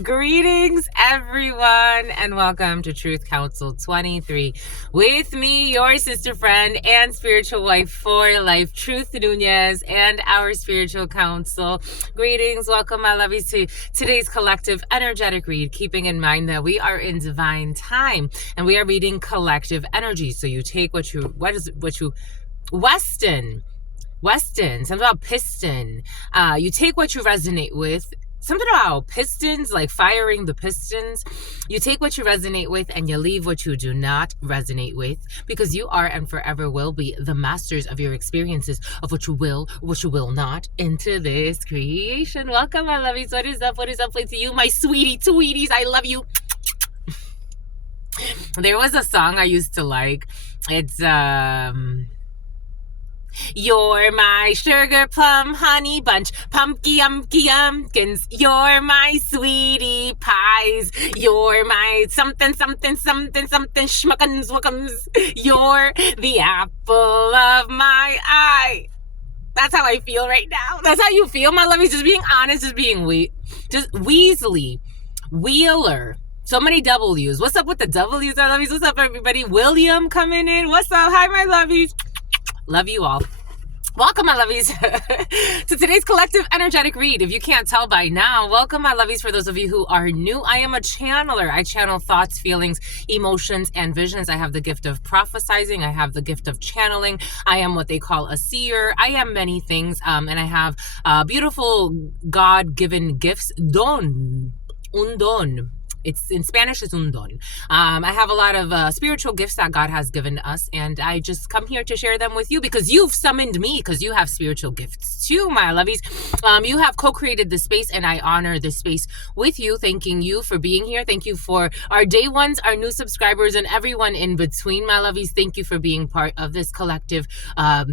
Greetings, everyone, and welcome to Truth Council 23 with me, your sister friend and spiritual wife for life, Truth Nunez, and our spiritual council. Greetings, welcome, my lovies, to today's collective energetic read, keeping in mind that we are in divine time and we are reading collective energy. So you take Weston, something about piston. You take what you resonate with. Something about pistons, like firing the pistons. You take what you resonate with and you leave what you do not resonate with, because you are and forever will be the masters of your experiences, of what you will not into this creation. Welcome, my lovies. What is up? What is up with you, my sweetie tweeties? I love you. There was a song I used to like. It's You're my sugar plum honey bunch, pumpkins. You're my sweetie pies. You're my something schmuckums. You're the apple of my eye. That's how I feel right now. That's how you feel, my lovies. Just being honest, just being just Weasley, Wheeler. So many W's. What's up with the W's, my lovies? What's up, everybody? William coming in. What's up? Hi, my lovies. Love you all. Welcome, my lovies, to today's collective energetic read. If you can't tell by now, welcome, my lovies. For those of you who are new, I am a channeler. I channel thoughts, feelings, emotions, and visions. I have the gift of prophesizing. I have the gift of channeling. I am what they call a seer. I am many things, and I have beautiful God-given gifts. Un don. It's in Spanish, it's un don. I have a lot of spiritual gifts that God has given us, and I just come here to share them with you because you've summoned me, because you have spiritual gifts too, my lovies. You have co-created this space, and I honor this space with you, thanking you for being here. Thank you for our day ones, our new subscribers, and everyone in between, my lovies. Thank you for being part of this collective,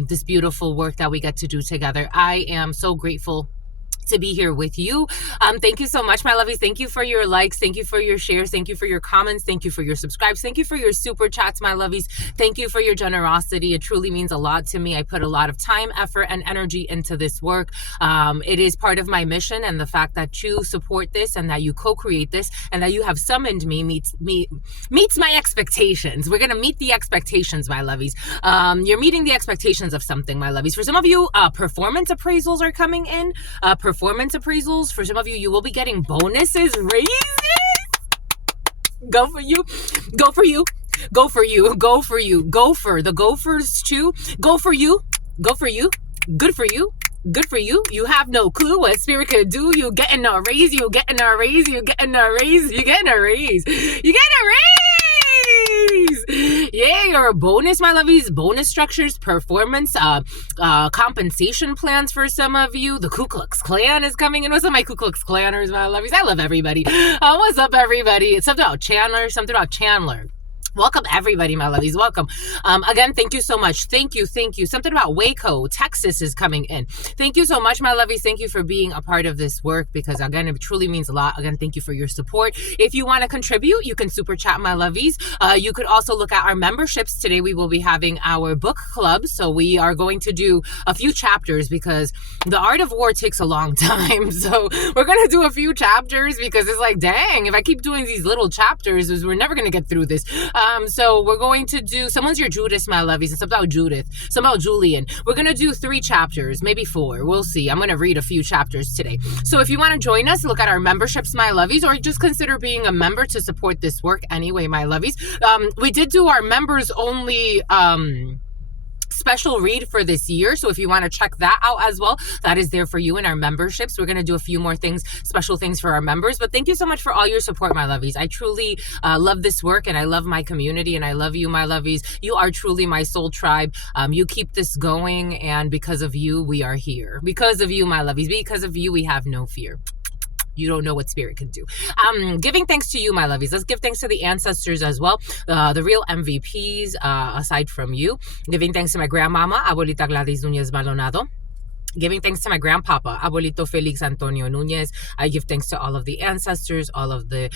this beautiful work that we get to do together. I am so grateful to be here with you. Thank you so much, my lovies. Thank you for your likes. Thank you for your shares. Thank you for your comments. Thank you for your subscribes. Thank you for your super chats, my lovies. Thank you for your generosity. It truly means a lot to me. I put a lot of time, effort, and energy into this work. It is part of my mission, and the fact that you support this and that you co-create this and that you have summoned me meets my expectations. We're going to meet the expectations, my lovies. You're meeting the expectations of something, my lovies. For some of you, performance appraisals are coming in. Performance appraisals. For some of you, you will be getting bonuses, raises. Go for you. Go for you. Go for you. Go for you. Go for the gophers too. Go for you. Go for you. Good for you. Good for you. You have no clue what spirit could do. You getting a raise. You getting a raise. You getting a raise. You getting a raise. You getting a raise. Yeah, you're a bonus, my lovies. Bonus structures, performance, compensation plans for some of you. The Ku Klux Klan is coming in. What's up, my Ku Klux Klanners, my lovies? I love everybody. What's up, everybody? It's something about Chandler. Welcome, everybody, my lovies. Welcome. Again, thank you so much. Thank you. Something about Waco, Texas is coming in. Thank you so much, my lovies. Thank you for being a part of this work, because, again, it truly means a lot. Again, thank you for your support. If you want to contribute, you can super chat, my lovies. You could also look at our memberships. Today, we will be having our book club. So we are going to do a few chapters, because the art of war takes a long time. So we're going to do a few chapters, because it's like, dang, if I keep doing these little chapters, we're never going to get through this. So we're going to do, someone's your Judas, my lovies, and some about Judith, some about Julian. We're going to do 3 chapters, maybe 4. We'll see. I'm going to read a few chapters today. So if you want to join us, look at our memberships, my lovies, or just consider being a member to support this work anyway, my lovies. We did do our members only, special read for this year. So if you want to check that out as well, that is there for you in our memberships. We're going to do a few more things, special things for our members. But thank you so much for all your support, my lovies. I truly love this work, and I love my community, and I love you, my lovies. You are truly my soul tribe. You keep this going, and because of you, we are here. Because of you, my lovies. Because of you, we have no fear. You don't know what spirit can do. Giving thanks to you, my lovies. Let's give thanks to the ancestors as well, the real MVPs aside from you. Giving thanks to my grandmama, Abuelita Gladys Núñez Maldonado. Giving thanks to my grandpapa, Abuelito Felix Antonio Nunez. I give thanks to all of the ancestors, all of the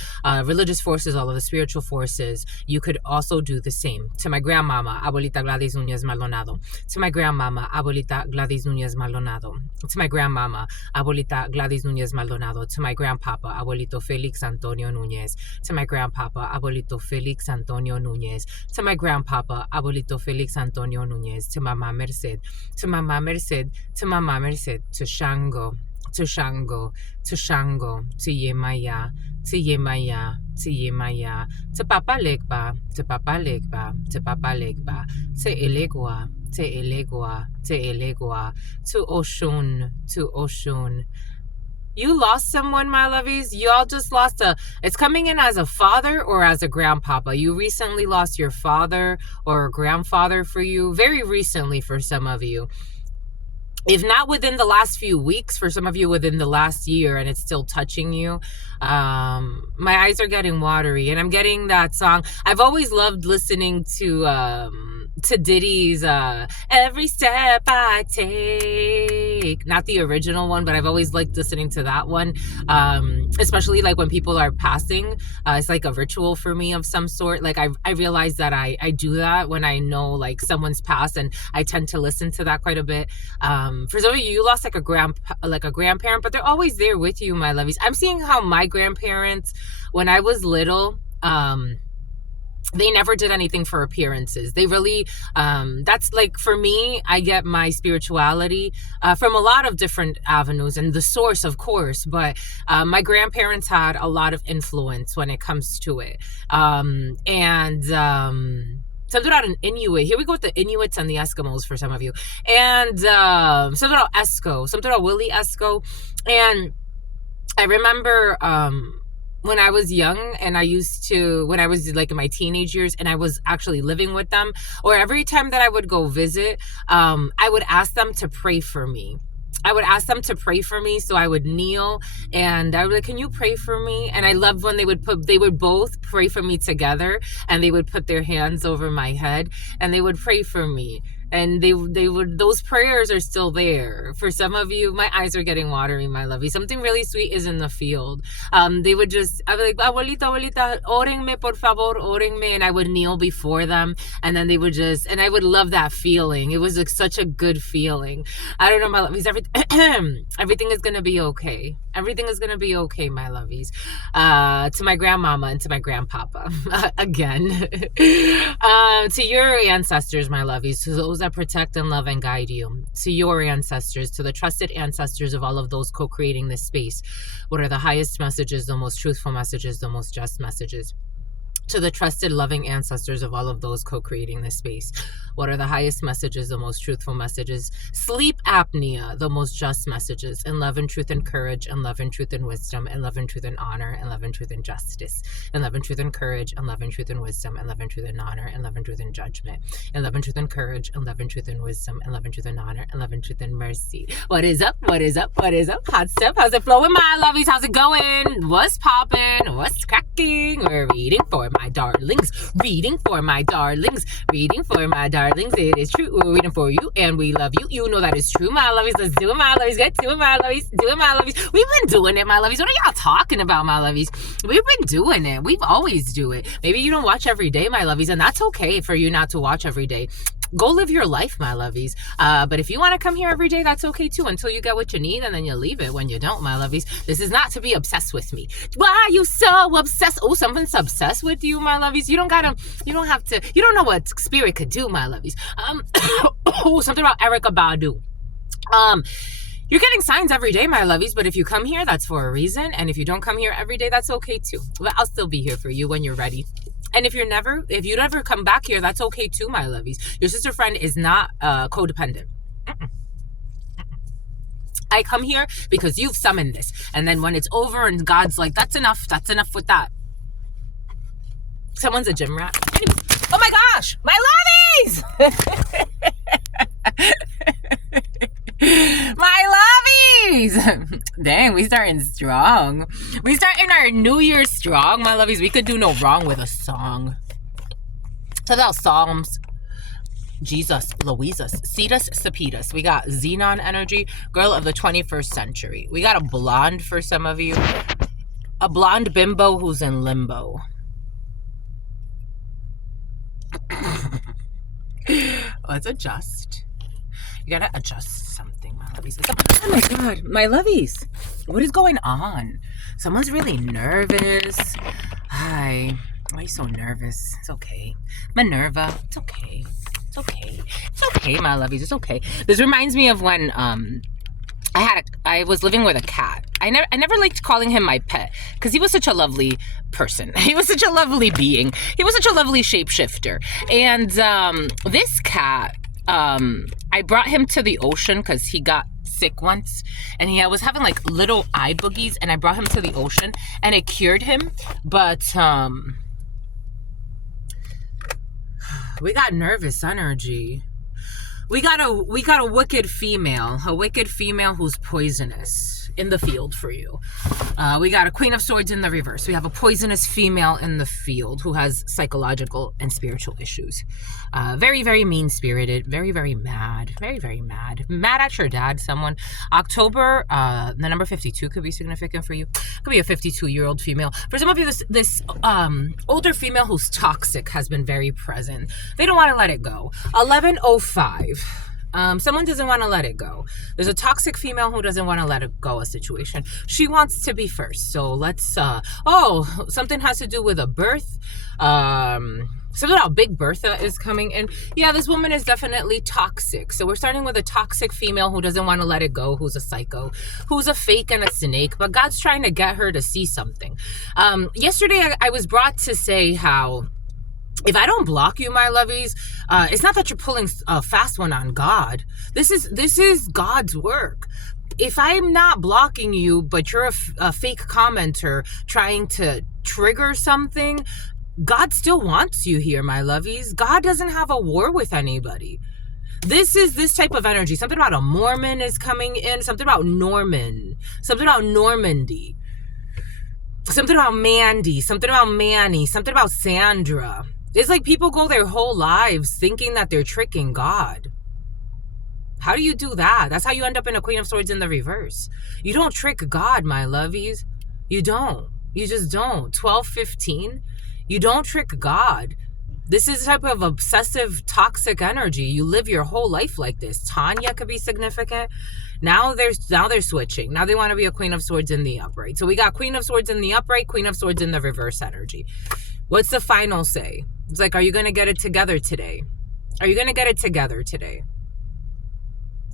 religious forces, all of the spiritual forces. You could also do the same. To my grandmama, Abuelita Gladys Nunez Maldonado. To my grandmama, Abuelita Gladys Nunez Maldonado. To my grandmama, Abuelita Gladys Nunez Maldonado. To my grandpapa, Abuelito Felix Antonio Nunez. To my grandpapa, Abuelito Felix Antonio Nunez. To my grandpapa, Abuelito Felix Antonio Nunez. To Mama Merced. To Mama Merced. To Mama Merced, to Shango, to Shango, to Shango, to Yemaya, to Yemaya, to Yemaya, to Papa Legba, to Papa Legba, to Papa Legba, to Elegua, to Elegua, to Elegua, to Oshun, to Oshun. You lost someone, my lovies. Y'all just lost it's coming in as a father or as a grandpapa. You recently lost your father or a grandfather for you, very recently for some of you. If not within the last few weeks, for some of you within the last year, and it's still touching you. My eyes are getting watery, and I'm getting that song. I've always loved listening to Diddy's Every Step I Take. Not the original one, but I've always liked listening to that one. Especially like when people are passing. It's like a ritual for me of some sort. Like I realize that I do that when I know like someone's passed, and I tend to listen to that quite a bit. For some of you, you lost like a grandparent, but they're always there with you, my lovies. I'm seeing how my grandparents, when I was little, they never did anything for appearances. They really, that's like, for me, I get my spirituality from a lot of different avenues, and the source, of course, but my grandparents had a lot of influence when it comes to it. Something about an Inuit. Here we go with the Inuits and the Eskimos for some of you. And something about Esco. Something about Willie Esco. And I remember when I was young, and when I was like in my teenage years, and I was actually living with them, or every time that I would go visit, I would ask them to pray for me. So I would kneel, and I would like, can you pray for me? And I loved when they would both pray for me together, and they would put their hands over my head, and they would pray for me. And those prayers are still there. For some of you, my eyes are getting watery, my lovey. Something really sweet is in the field. They would just, I'd be like, abuelita, órenme, por favor, órenme. And I would kneel before them. And then they would just, and I would love that feeling. It was like such a good feeling. I don't know, my lovies, everything is going to be okay. Everything is going to be okay, my lovies. To my grandmama and to my grandpapa, again. To your ancestors, my lovies, to those that protect and love and guide you, to your ancestors, to the trusted ancestors of all of those co-creating this space. What are the highest messages, the most truthful messages, the most just messages? To the trusted, loving ancestors of all of those co-creating this space. What are the highest messages, the most truthful messages? Sleep apnea, the most just messages. In love and truth and courage, and love and truth and wisdom, and love and truth and honor, and love and truth and justice. And love and truth and courage, and love and truth and wisdom, and love and truth and honor, and love and truth and judgment. And love and truth and courage, and love and truth and wisdom, and love and truth and honor, and love and truth and mercy. What is up? What is up? What is up? Hot stuff. How's it flowing, my lovies? How's it going? What's popping? What's cracking? We're reading for my darlings, reading for my darlings, reading for my darlings. It is true. We're reading for you, and we love you. You know that is true, my lovies. Let's do it, my lovies. Get to it, my lovies. Do it, my lovies. We've been doing it, my lovies. What are y'all talking about, my lovies? We've been doing it. We've always do it. Maybe you don't watch every day, my lovies, and that's okay for you not to watch every day. Go live your life, my lovies. But if you want to come here every day, that's okay too, until you get what you need, and then you leave it when you don't, my lovies. This is not to be obsessed with me. Why are you so obsessed? Oh, someone's obsessed with you, my lovies. You don't know what spirit could do, my lovies. Oh, something about Erykah Badu. You're getting signs every day, my lovies, but if you come here, that's for a reason. And if you don't come here every day, that's okay too. But I'll still be here for you when you're ready. And if you never come back here, that's okay too, my lovies. Your sister friend is not codependent. I come here because you've summoned this. And then when it's over and God's like, that's enough with that. Someone's a gym rat. Anyway, oh my gosh, my lovies! My lovies! Dang, we starting strong. We starting our new year strong, my lovies. We could do no wrong with a song. So about Psalms. Jesus, Louisus, Cetus, Cepetus. We got Xenon energy, girl of the 21st century. We got a blonde for some of you. A blonde bimbo who's in limbo. Let's adjust. You gotta adjust something, my lovies. Oh my God, my lovies. What is going on? Someone's really nervous. Hi. Why are you so nervous? It's okay. Minerva, it's okay. It's okay. It's okay, my lovies. It's okay. This reminds me of when I was living with a cat. I never liked calling him my pet because he was such a lovely person. He was such a lovely being. He was such a lovely shapeshifter. And this cat, I brought him to the ocean because he got sick once and he was having like little eye boogies, and I brought him to the ocean and it cured him. But we got nervous energy. We got a wicked female who's poisonous in the field for you. We got a Queen of Swords in the reverse. We have a poisonous female in the field who has psychological and spiritual issues. Very, very mean-spirited, very, very mad, very, very mad. Mad at your dad, someone. October, the number 52 could be significant for you. Could be a 52-year-old female. For some of you, this older female who's toxic has been very present. They don't want to let it go. 1105. Someone doesn't want to let it go. There's a toxic female who doesn't want to let it go, a situation. She wants to be first. So let's, something has to do with a birth. Something about Big Bertha is coming in. Yeah, this woman is definitely toxic. So we're starting with a toxic female who doesn't want to let it go, who's a psycho, who's a fake and a snake, but God's trying to get her to see something. Yesterday, I was brought to say how if I don't block you, my lovies, it's not that you're pulling a fast one on God. This is God's work. If I'm not blocking you, but you're a fake commenter trying to trigger something, God still wants you here, my lovies. God doesn't have a war with anybody. This is this type of energy. Something about a Mormon is coming in. Something about Norman. Something about Normandy. Something about Mandy. Something about Manny. Something about Sandra. It's like people go their whole lives thinking that they're tricking God. How do you do that? That's how you end up in a Queen of Swords in the reverse. You don't trick God, my lovies. You don't. You just don't. 1215. You don't trick God. This is a type of obsessive, toxic energy. You live your whole life like this. Tanya could be significant. Now they're switching. Now they want to be a Queen of Swords in the upright. So we got Queen of Swords in the upright, Queen of Swords in the reverse energy. What's the final say? It's like, are you going to get it together today? Are you going to get it together today?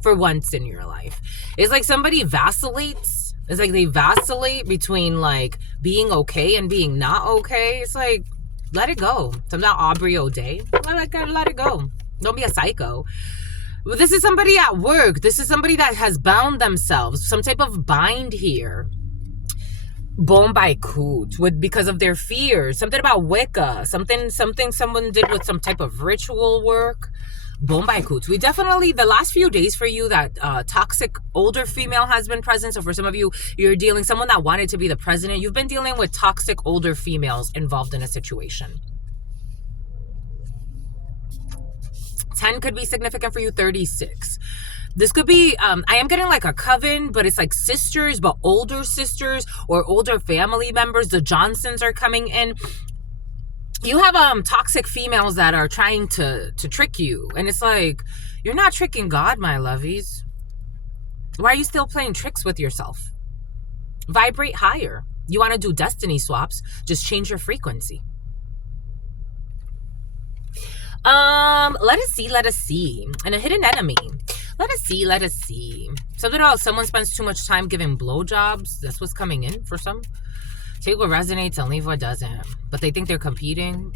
For once in your life. It's like somebody vacillates. It's like they vacillate between like being okay and being not okay. It's like, let it go. Something about Aubrey O'Day. Let it go. Don't be a psycho. This is somebody at work. This is somebody that has bound themselves. Some type of bind here. Bombay-coot because of their fears. Something about Wicca. Something someone did with some type of ritual work. Bombay-coot. We definitely, the last few days for you, that toxic older female has been present. So for some of you, you're dealing, someone that wanted to be the president, you've been dealing with toxic older females involved in a situation. 10 could be significant for you. 36. This could be, I am getting like a coven, but it's like sisters, but older sisters or older family members. The Johnsons are coming in. You have toxic females that are trying to trick you. And it's like, you're not tricking God, my lovies. Why are you still playing tricks with yourself? Vibrate higher. You want to do destiny swaps, just change your frequency. Let us see. And a hidden enemy. Let us see. Something about someone spends too much time giving blowjobs. That's what's coming in for some. Take what resonates and leave what doesn't. But they think they're competing.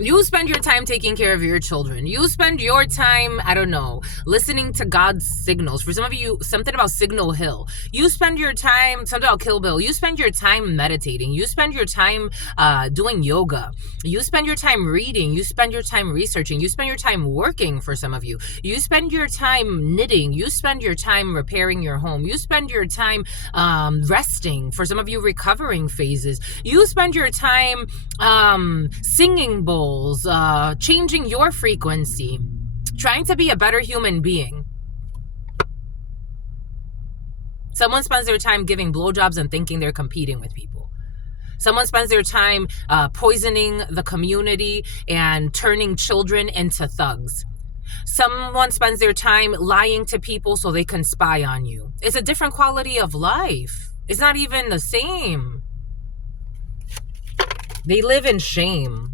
You spend your time taking care of your children. You spend your time, I don't know, listening to God's signals. For some of you, something about Signal Hill. You spend your time, something about Kill Bill. You spend your time meditating. You spend your time doing yoga. You spend your time reading. You spend your time researching. You spend your time working for some of you. You spend your time knitting. You spend your time repairing your home. You spend your time resting. For some of you, recovering phases. You spend your time singing bowls. goals, changing your frequency, trying to be a better human being. Someone spends their time giving blowjobs and thinking they're competing with people. Someone spends their time poisoning the community and turning children into thugs. Someone spends their time lying to people so they can spy on you. It's a different quality of life. It's not even the same. They live in shame.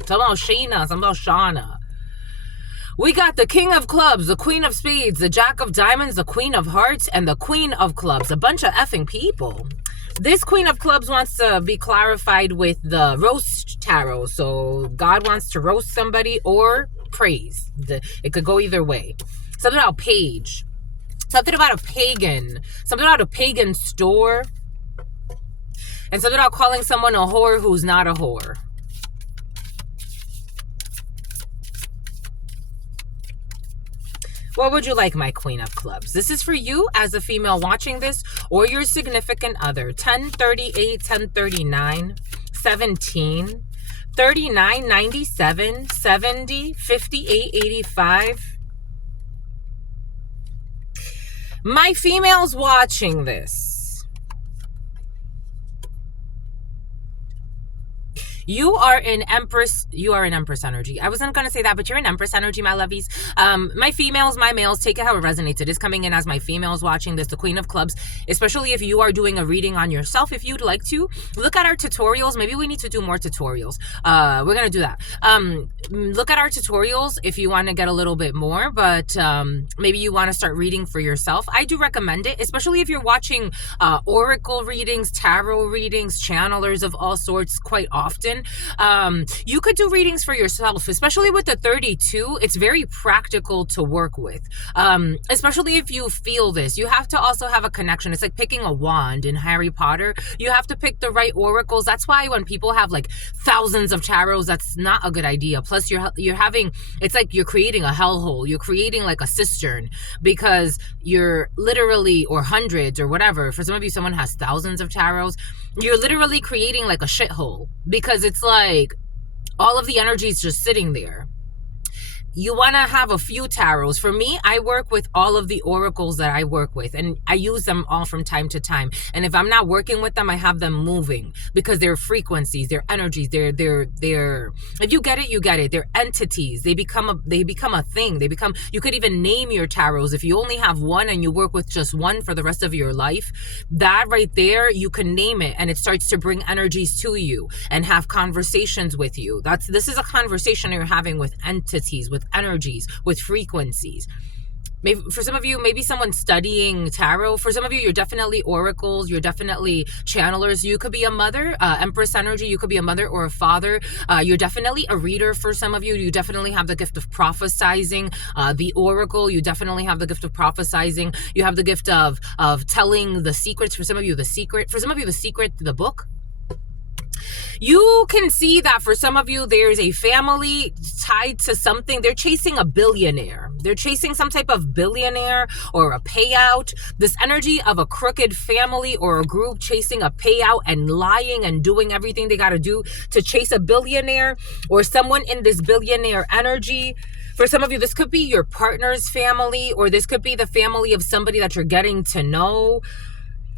Talking about Shayna, talking about Shauna. We got the King of Clubs, the Queen of Spades, the Jack of Diamonds, the Queen of Hearts, and the Queen of Clubs. A bunch of effing people. This Queen of Clubs wants to be clarified with the roast tarot. So God wants to roast somebody or praise. It could go either way. Something about page. Something about a pagan. Something about a pagan store. And something about calling someone a whore who's not a whore. What would you like, my Queen of Clubs? This is for you as a female watching this or your significant other. 1038, 1039, 17, 39, 97, 70, 58, 85. My females watching this. You are an Empress energy. I wasn't going to say that, but you're an Empress energy, my lovies. My females, my males, take it how it resonates. It is coming in as my females watching this, the Queen of Clubs, especially if you are doing a reading on yourself. If you'd like to, look at our tutorials. Maybe we need to do more tutorials. We're going to do that. Look at our tutorials if you want to get a little bit more, but maybe you want to start reading for yourself. I do recommend it, especially if you're watching oracle readings, tarot readings, channelers of all sorts quite often. You could do readings for yourself, especially with the 32. It's very practical to work with, especially if you feel this. You have to also have a connection. It's like picking a wand in Harry Potter. You have to pick the right oracles. That's why when people have like thousands of tarots, that's not a good idea. Plus you're having, it's like you're creating a hellhole. You're creating like a cistern because you're literally, or hundreds or whatever. For some of you, someone has thousands of tarots. You're literally creating like a shithole because it's like all of the energy is just sitting there. You want to have a few tarots. For me, I work with all of the oracles that I work with, and I use them all from time to time. And if I'm not working with them, I have them moving because they're frequencies, they're energies, they're if you get it, you get it. They're entities. They become a thing. You could even name your tarots. If you only have one and you work with just one for the rest of your life, that right there, you can name it and it starts to bring energies to you and have conversations with you. This is a conversation you're having with entities, with energies, with frequencies. Maybe for some of you, maybe someone studying tarot. For some of you, you're definitely oracles. You're definitely channelers. You could be a mother, Empress energy. You could be a mother or a father. You're definitely a reader. For some of you, you definitely have the gift of prophesizing. The oracle, you definitely have the gift of prophesizing. You have the gift of telling the secrets. For some of you, the secret. For some of you, the secret, the book. You can see that for some of you, there's a family tied to something. They're chasing a billionaire. They're chasing some type of billionaire or a payout. This energy of a crooked family or a group chasing a payout and lying and doing everything they got to do to chase a billionaire or someone in this billionaire energy. For some of you, this could be your partner's family, or this could be the family of somebody that you're getting to know,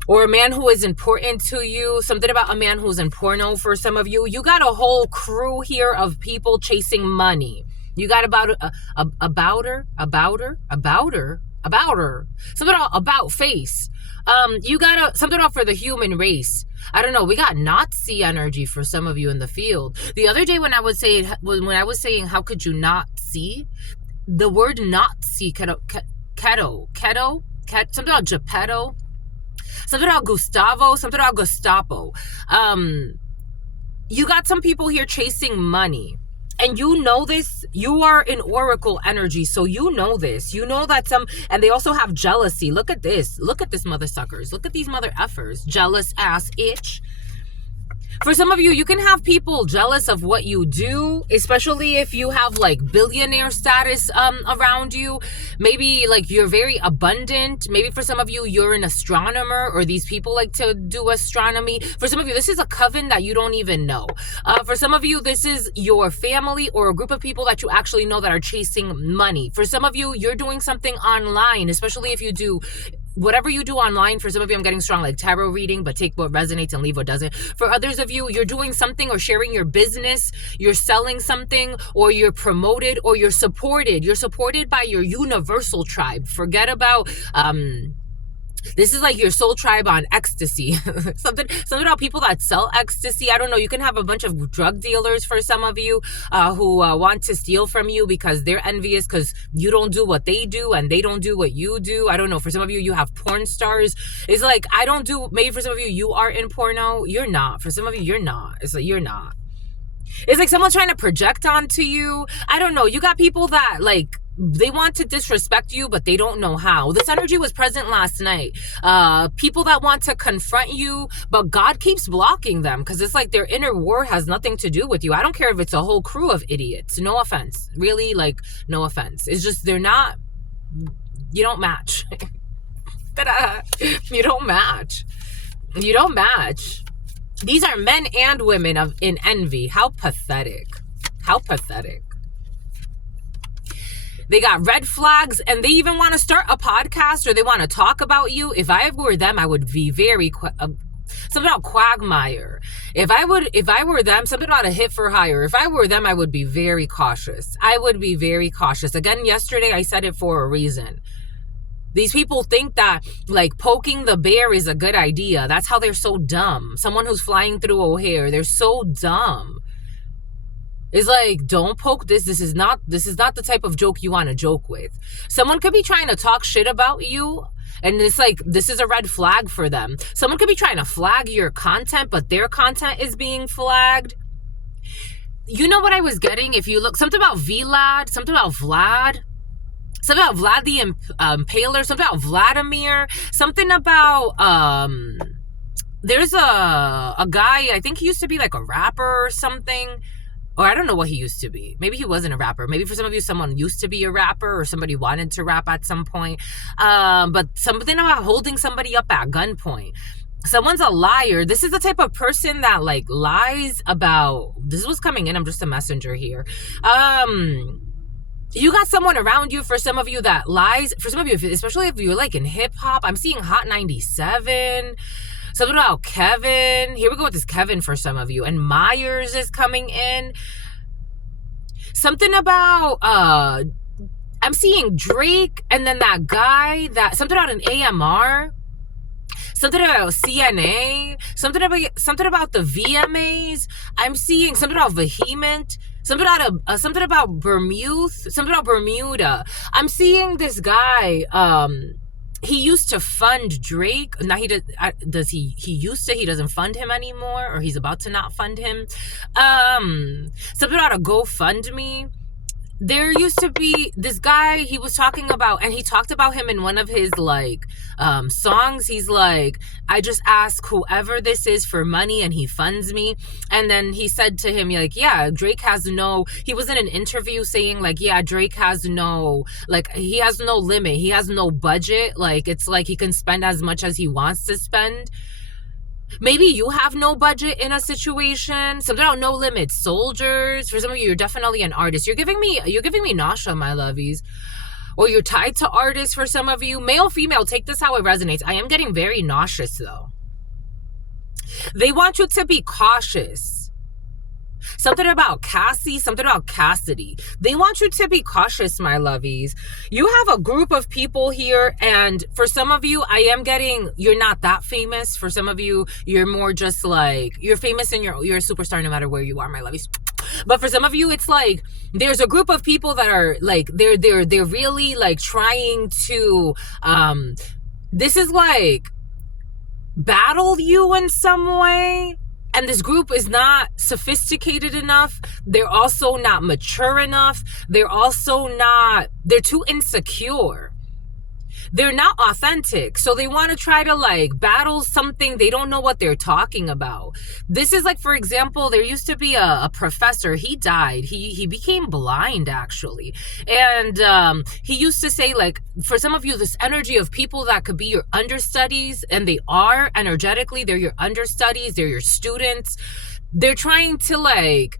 or a man who is important to you. Something about a man who's in porno for some of you. You got a whole crew here of people chasing money. You got about her. Something about face. You got something about for the human race. I don't know. We got Nazi energy for some of you in the field. The other day when I was saying how could you not see, the word Nazi, something about Geppetto. Something about Gustavo, something about Gestapo. You got some people here chasing money. And you know this. You are in oracle energy, so you know this. You know that and they also have jealousy. Look at this. Look at this, mother suckers. Look at these mother effers. Jealous ass itch. For some of you, you can have people jealous of what you do, especially if you have like billionaire status around you. Maybe like you're very abundant. Maybe for some of you, you're an astronomer, or these people like to do astronomy. For some of you, this is a coven that you don't even know. For some of you, this is your family or a group of people that you actually know that are chasing money. For some of you, you're doing something online, especially if you do whatever you do online. For some of you, I'm getting strong like tarot reading, but take what resonates and leave what doesn't. For others of you, you're doing something or sharing your business, you're selling something, or you're promoted, or you're supported. You're supported by your universal tribe. Forget about this is like your soul tribe on ecstasy. something about people that sell ecstasy. I don't know. You can have a bunch of drug dealers for some of you who want to steal from you because they're envious because you don't do what they do and they don't do what you do. I don't know. For some of you, you have porn stars. It's like, I don't do, maybe for some of you, you are in porno. You're not. For some of you, you're not. It's like, you're not. It's like someone's trying to project onto you. I don't know. You got people that like, they want to disrespect you, but they don't know how. This energy was present last night. People that want to confront you, but God keeps blocking them because it's like their inner war has nothing to do with you. I don't care if it's a whole crew of idiots. No offense. Really, like, no offense. It's just they're not, you don't match. You don't match. You don't match. These are men and women in envy. How pathetic. How pathetic. They got red flags and they even want to start a podcast or they want to talk about you. If I were them, I would be very, something about quagmire. If I were them, something about a hit for hire. If I were them, I would be very cautious. I would be very cautious. Again, yesterday, I said it for a reason. These people think that like poking the bear is a good idea. That's how they're so dumb. Someone who's flying through O'Hare, they're so dumb. It's like, don't poke this. This is not the type of joke you want to joke with. Someone could be trying to talk shit about you, and it's like, this is a red flag for them. Someone could be trying to flag your content, but their content is being flagged. You know what I was getting? If you look, something about Vlad, something about Vlad the Impaler, something about Vladimir, something about, there's a guy, I think he used to be like a rapper or something. Or I don't know what he used to be. Maybe he wasn't a rapper. Maybe for some of you, someone used to be a rapper or somebody wanted to rap at some point. But something about holding somebody up at gunpoint. Someone's a liar. This is the type of person that like lies about, this was coming in, I'm just a messenger here. You got someone around you, for some of you, that lies. For some of you, especially if you're like in hip hop, I'm seeing Hot 97. Something about Kevin. Here we go with this Kevin for some of you. And Myers is coming in. Something about, I'm seeing Drake and then that guy, something about an AMR. Something about CNA. Something about the VMAs. I'm seeing something about Vehement. Something about Bermuda. I'm seeing this guy, he used to fund Drake. Now he doesn't fund him anymore, or he's about to not fund him. Something about a GoFundMe. There used to be this guy he was talking about, and he talked about him in one of his like songs. He's like, I just ask whoever this is for money and he funds me. And then he said to him, like, yeah, Drake has no, he was in an interview saying like, yeah, Drake has no, like, he has no limit. He has no budget. Like, it's like he can spend as much as he wants to spend. Maybe you have no budget in a situation. Something about no limit soldiers. For some of you, you're definitely an artist. You're giving me nausea, my lovies. Or you're tied to artists for some of you. Male, female, take this how it resonates. I am getting very nauseous though. They want you to be cautious. Something about Cassie, something about Cassidy. They want you to be cautious, my lovies. You have a group of people here, and for some of you, I am getting, you're not that famous. For some of you, you're more just like, you're famous and you're a superstar no matter where you are, my lovies. But for some of you, it's like, there's a group of people that are like, they're really like trying to, this is like, battle you in some way. And this group is not sophisticated enough. They're also not mature enough. They're too insecure. they're not authentic. So they want to try to like battle something they don't know what they're talking about. This is like, for example, there used to be a professor. He died. He became blind, actually. And he used to say, like, for some of you, this energy of people that could be your understudies, and they are energetically, they're your understudies, they're your students. They're trying to like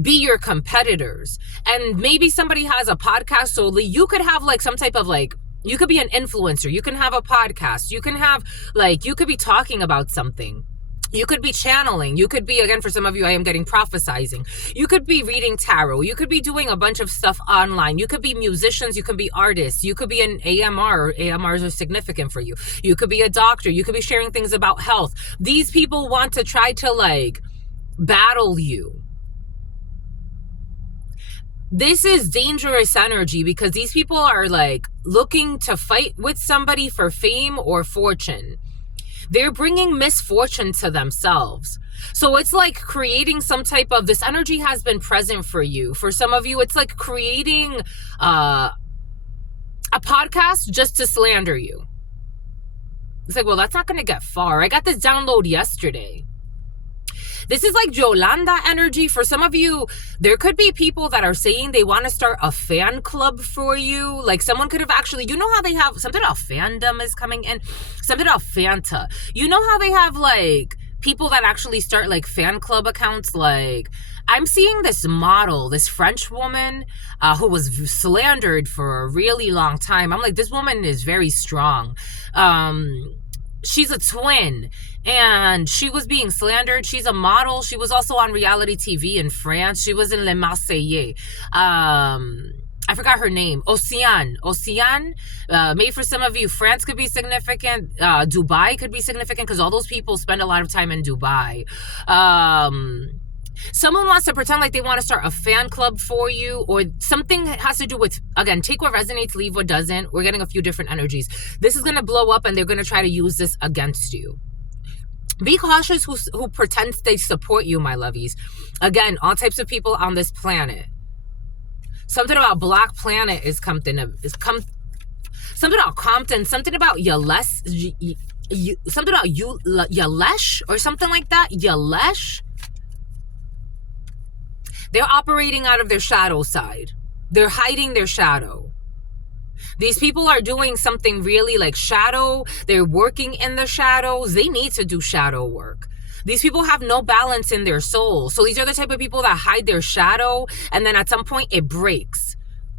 be your competitors. And maybe somebody has a podcast, so you could have like some type of like, you could be an influencer, you can have a podcast, you can have like, you could be talking about something, you could be channeling, you could be, again, for some of you, I am getting prophesizing, you could be reading tarot, you could be doing a bunch of stuff online, you could be musicians, you can be artists, you could be an AMR. AMRs are significant for you. You could be a doctor, you could be sharing things about health. These people want to try to like battle you. This is dangerous energy because these people are like looking to fight with somebody for fame or fortune. They're bringing misfortune to themselves. So it's like creating some type of, this energy has been present for you. For some of you, it's like creating a podcast just to slander you. It's like, well, that's not going to get far. I got this download yesterday. This is like Yolanda energy. For some of you, there could be people that are saying they want to start a fan club for you. Like someone could have actually, you know how they have, something about fandom is coming in, something about Fanta. You know how they have like people that actually start like fan club accounts? Like I'm seeing this model, this French woman who was slandered for a really long time. I'm like, this woman is very strong. She's a twin and she was being slandered. She's a model. She was also on reality TV in France. She was in Le Marseillais. I forgot her name. Oceane. Maybe for some of you, France could be significant. Dubai could be significant because all those people spend a lot of time in Dubai. Someone wants to pretend like they want to start a fan club for you, or something that has to do with, again, take what resonates, leave what doesn't. We're getting a few different energies. This is going to blow up and they're going to try to use this against you. Be cautious who pretends they support you, my lovies. Again, all types of people on this planet. Something about Black Planet is something about Compton, something about something about Yalesh or something like that. Yalesh. They're operating out of their shadow side. They're hiding their shadow. These people are doing something really like shadow. They're working in the shadows. They need to do shadow work. These people have no balance in their soul. So these are the type of people that hide their shadow, and then at some point it breaks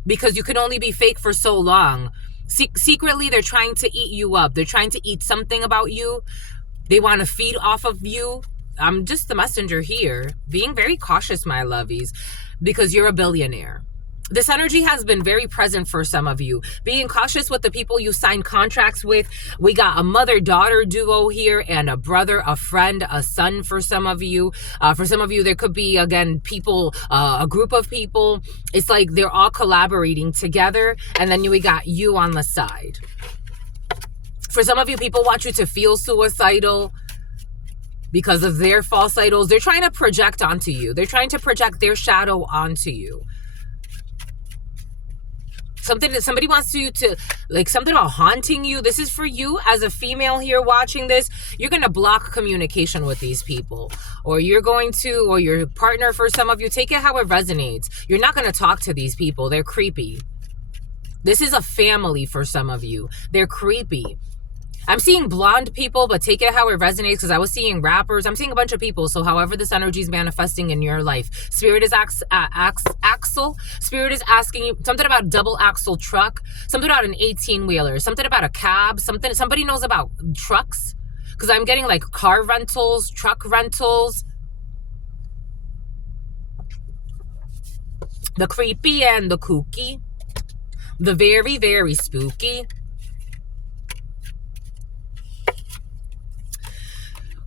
because you can only be fake for so long. Secretly, they're trying to eat you up. They're trying to eat something about you. They want to feed off of you. I'm just the messenger here, being very cautious, my lovies, because you're a billionaire. This energy has been very present for some of you. Being cautious with the people you sign contracts with. We got a mother-daughter duo here and a brother, a friend, a son for some of you. For some of you, there could be, again, people, a group of people. It's like they're all collaborating together. And then we got you on the side. For some of you, people want you to feel suicidal because of their false idols. They're trying to project onto you. They're trying to project their shadow onto you. Something that somebody wants you to, like something about haunting you. This is for you as a female here watching this. You're going to block communication with these people, or you're going to, or your partner, for some of you, take it how it resonates. You're not going to talk to these people. They're creepy. This is a family for some of you. They're creepy. I'm seeing blonde people, but take it how it resonates, because I was seeing rappers. I'm seeing a bunch of people. So however this energy is manifesting in your life. Spirit is axle. Spirit is asking you something about a double axle truck. Something about an 18-wheeler. Something about a cab. Somebody knows about trucks. Because I'm getting like car rentals, truck rentals. The creepy and the kooky. The very, very spooky.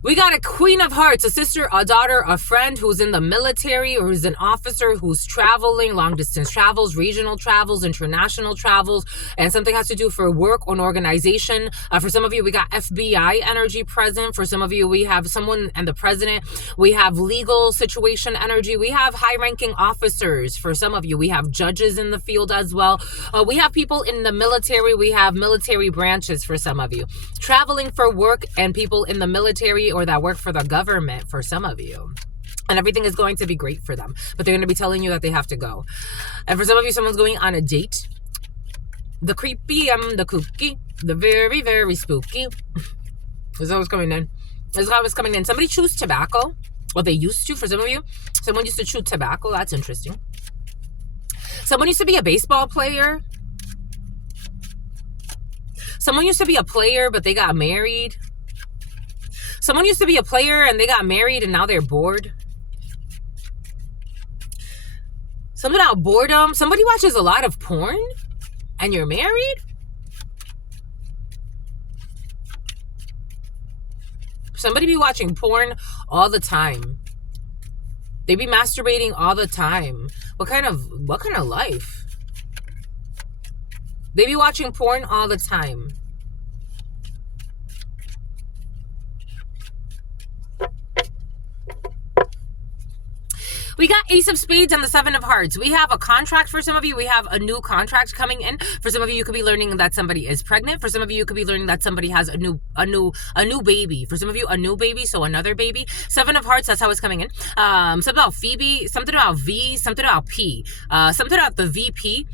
We got a Queen of Hearts, a sister, a daughter, a friend who's in the military or who's an officer who's traveling, long distance travels, regional travels, international travels, and something has to do for work or an organization. For some of you, we got FBI energy present. For some of you, we have someone and the president. We have legal situation energy. We have high-ranking officers. For some of you, we have judges in the field as well. We have people in the military. We have military branches for some of you. Traveling for work and people in the military or that work for the government for some of you. And everything is going to be great for them. But they're going to be telling you that they have to go. And for some of you, someone's going on a date. The creepy, the kooky, the very, very spooky. This is how it's coming in. This is how it's coming in. Somebody chews tobacco. Well, they used to. For some of you, someone used to chew tobacco. That's interesting. Someone used to be a baseball player. Someone used to be a player, but they got married. Someone used to be a player and they got married and now they're bored. Something about boredom. Somebody watches a lot of porn and you're married. Somebody be watching porn all the time. They be masturbating all the time. What kind of life? They be watching porn all the time. We got Ace of Spades and the Seven of Hearts. We have a contract for some of you. We have a new contract coming in. For some of you, you could be learning that somebody is pregnant. For some of you, you could be learning that somebody has a new baby. For some of you, a new baby, so another baby. Seven of Hearts, that's how it's coming in. Something about Phoebe, something about V, something about P, something about the VP.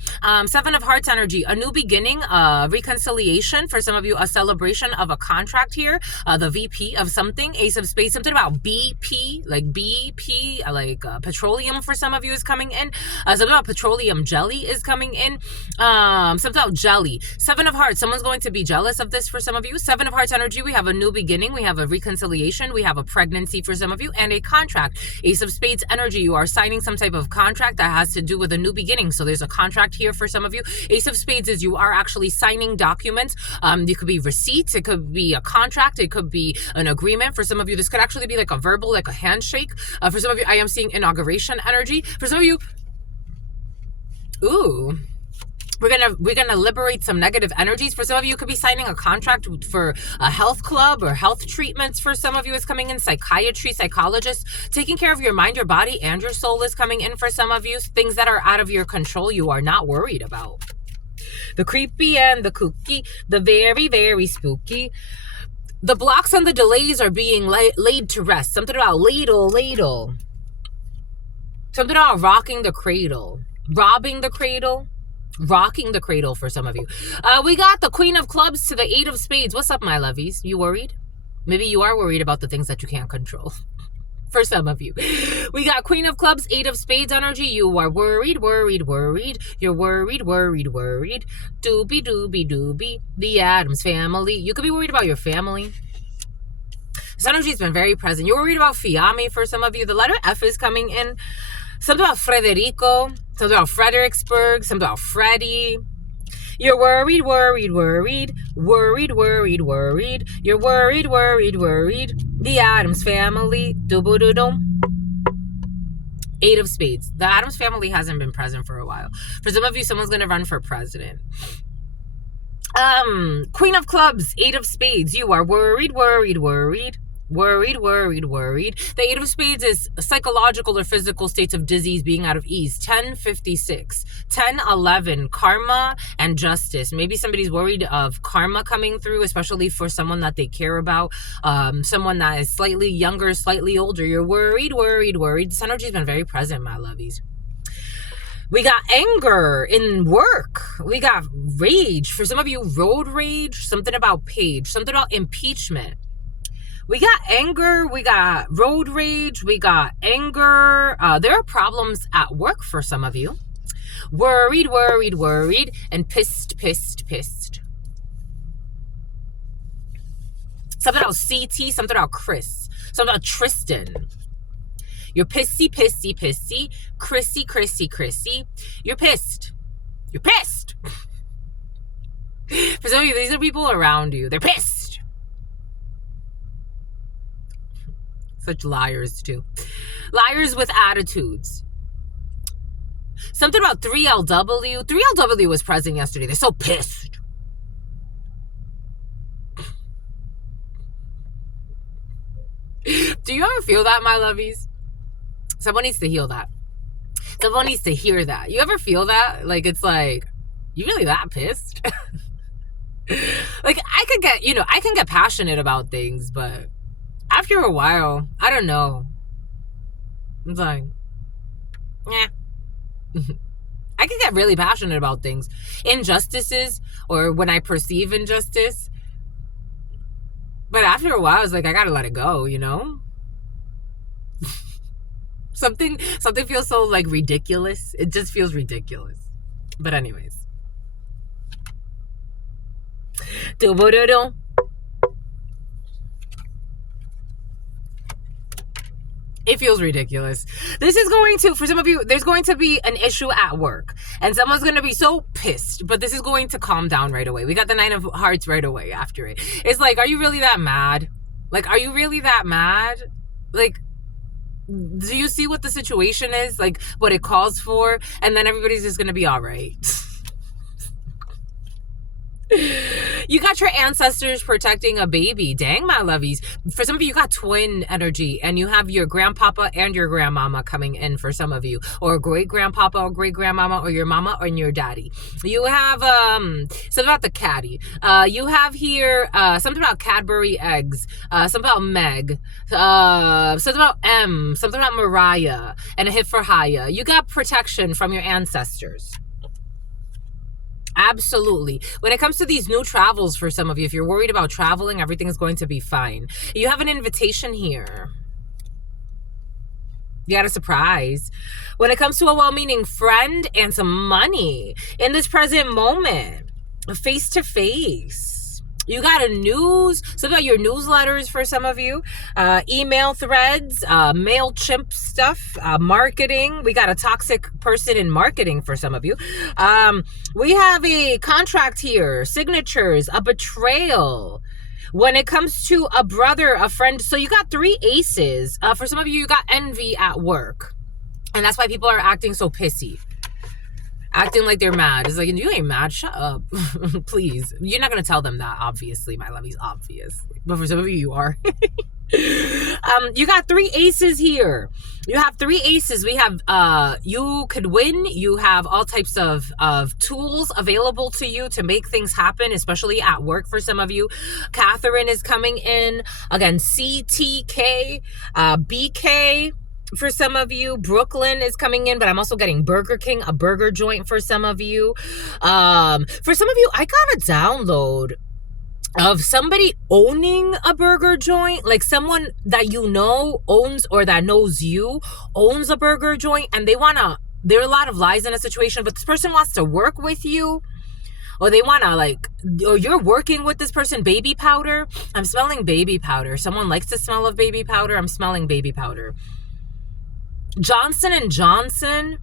Seven of Hearts energy, a new beginning, reconciliation. For some of you, a celebration of a contract here. The VP of something. Ace of Spades, something about BP, like BP, like petroleum for some of you is coming in. Something about petroleum jelly is coming in. Something about jelly. Seven of Hearts. Someone's going to be jealous of this for some of you. Seven of Hearts energy. We have a new beginning. We have a reconciliation. We have a pregnancy for some of you and a contract. Ace of Spades energy. You are signing some type of contract that has to do with a new beginning. So there's a contract here for some of you. Ace of Spades is you are actually signing documents. It could be receipts. It could be a contract. It could be an agreement. For some of you, this could actually be like a verbal, like a handshake. For some of you, I am seeing inauguration energy. For some of you, ooh, we're gonna liberate some negative energies. For some of you, could be signing a contract for a health club or health treatments. For some of you, is coming in. Psychiatry, psychologist, taking care of your mind, your body, and your soul is coming in. For some of you, things that are out of your control, you are not worried about. The creepy and the kooky, the very, very spooky. The blocks and the delays are being laid to rest. Something about ladle. Something about rocking the cradle. Robbing the cradle. Rocking the cradle for some of you. We got the Queen of Clubs to the Eight of Spades. What's up, my lovies? You worried? Maybe you are worried about the things that you can't control. For some of you. We got Queen of Clubs, Eight of Spades energy. You are worried. You're worried. Doobie. The Addams family. You could be worried about your family. This energy has been very present. You're worried about Fiame for some of you. The letter F is coming in. Something about Frederico. Something about Fredericksburg. Something about Freddie. You're worried. You're worried. The Addams family. Doo-boo-doo-dum. Eight of Spades. The Addams family hasn't been present for a while. For some of you, someone's going to run for president. Queen of Clubs, Eight of Spades. You are worried. The Eight of Spades is psychological or physical states of disease, being out of ease. 10:56, 10:11, karma and justice. Maybe somebody's worried of karma coming through, especially for someone that they care about, someone that is slightly younger, slightly older. You're worried. This energy's been very present, my lovies. We got anger in work. We got rage. For some of you, road rage, something about page, something about impeachment. We got anger, we got road rage, we got anger. There are problems at work for some of you. Worried, and pissed. Something about CT, something about Chris, something about Tristan. You're pissy. Chrissy. You're pissed. For some of you, these are people around you. They're pissed. Such liars, too. Liars with attitudes. Something about 3LW. 3LW was present yesterday. They're so pissed. Do you ever feel that, my lovies? Someone needs to heal that. Someone needs to hear that. You ever feel that? Like, it's like, you really that pissed? Like, I can get passionate about things, but after a while, I don't know. It's like, yeah. I can get really passionate about things. Injustices, or when I perceive injustice. But after a while, it's like, I gotta let it go, you know? Something feels so, like, ridiculous. It just feels ridiculous. But anyways. It feels ridiculous. This is going to, for some of you, there's going to be an issue at work. And someone's going to be so pissed. But this is going to calm down right away. We got the 9 of Hearts right away after it. It's like, are you really that mad? Like, are you really that mad? Like, do you see what the situation is? Like, what it calls for? And then everybody's just going to be all right. You got your ancestors protecting a baby. Dang, my lovies. For some of you, you got twin energy, and you have your grandpapa and your grandmama coming in for some of you, or great-grandpapa or great-grandmama, or your mama or your daddy. You have something about the caddy. You have here something about Cadbury eggs, something about Meg, something about M, something about Mariah, and a hit for Haya. You got protection from your ancestors. Absolutely. When it comes to these new travels for some of you, if you're worried about traveling, everything's going to be fine. You have an invitation here. You got a surprise. When it comes to a well-meaning friend and some money in this present moment, face-to-face. You got a news, some of your newsletters for some of you, email threads, MailChimp stuff, marketing. We got a toxic person in marketing for some of you. We have a contract here, signatures, a betrayal. When it comes to a brother, a friend, so you got 3 aces. For some of you, you got envy at work. And that's why people are acting so pissy. Acting like they're mad. It's like, you ain't mad. Shut up. Please. You're not going to tell them that, obviously, my lovies, obviously. But for some of you, you are. You got 3 aces here. You have 3 aces. We have, you could win. You have all types of tools available to you to make things happen, especially at work for some of you. Catherine is coming in. Again, CTK, BK. For some of you, Brooklyn is coming in, but I'm also getting Burger King, a burger joint for some of you. For some of you, I got a download of somebody owning a burger joint, like someone that you know owns, or that knows you owns a burger joint, and there are a lot of lies in a situation, but this person wants to work with you, or they want to, like, or you're working with this person. Baby powder. I'm smelling baby powder. Someone likes the smell of baby powder. I'm smelling baby powder. Johnson & Johnson.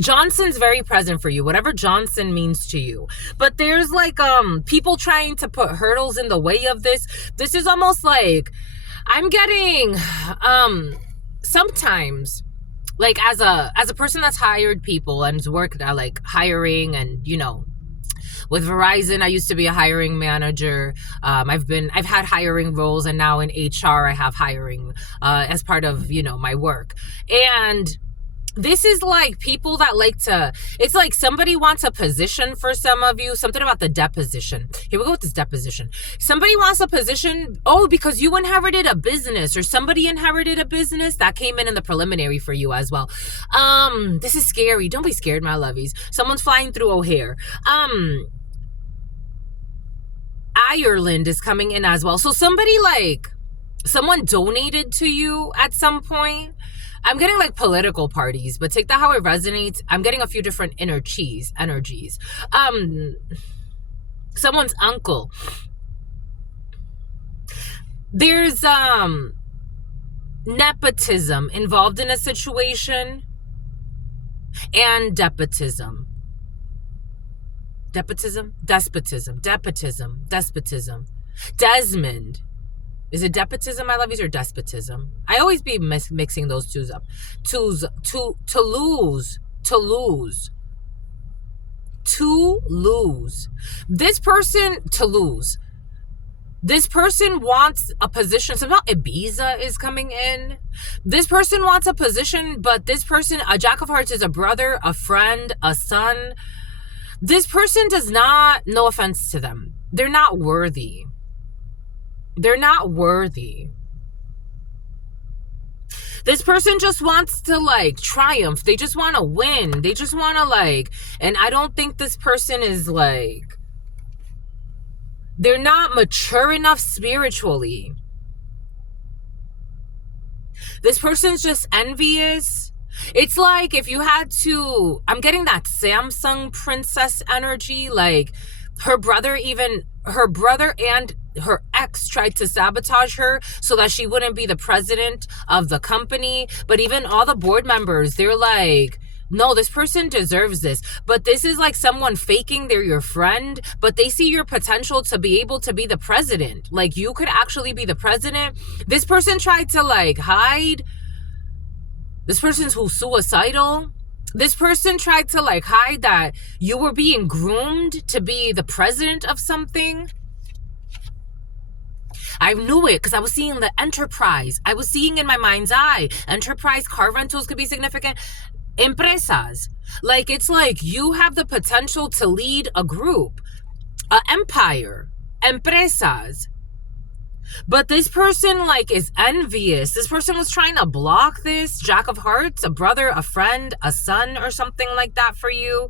Johnson's very present for you, whatever Johnson means to you. But there's like people trying to put hurdles in the way of this. This is almost like I'm getting sometimes, like, as a person that's hired people and worked at, like, hiring, and with Verizon, I used to be a hiring manager. I've had hiring roles, and now in HR, I have hiring as part of, my work. And this is like people that like to, it's like somebody wants a position for some of you, something about the deposition. Here we go with this deposition. Somebody wants a position, because you inherited a business, or somebody inherited a business that came in the preliminary for you as well. This is scary. Don't be scared, my lovies. Someone's flying through O'Hare. Ireland is coming in as well. So someone donated to you at some point. I'm getting like political parties, but take that how it resonates. I'm getting a few different energies. Someone's uncle. There's nepotism involved in a situation, and despotism. Desmond Is it despotism, my lovies, or despotism? I always be mixing those twos up. To lose. To lose. To lose. This person, to lose. This person wants a position. Somehow Ibiza is coming in. This person wants a position, but this person, a Jack of Hearts, is a brother, a friend, a son. This person does not, no offense to them, they're not worthy. They're not worthy. This person just wants to like triumph. They just want to win. They just want to like, and I don't think this person is like, they're not mature enough spiritually. This person's just envious. It's like if you had to, I'm getting that Samsung princess energy, like her brother and her ex tried to sabotage her so that she wouldn't be the president of the company. But even all the board members, they're like, no, this person deserves this. But this is like someone faking they're your friend, but they see your potential to be able to be the president. Like you could actually be the president. This person tried to like hide. This person's who's suicidal. This person tried to like hide that you were being groomed to be the president of something. I knew it because I was seeing the enterprise. I was seeing in my mind's eye. Enterprise, car rentals could be significant. Empresas. Like, it's like you have the potential to lead a group, an empire. Empresas. But this person, like, is envious. This person was trying to block this. Jack of Hearts, a brother, a friend, a son, or something like that for you.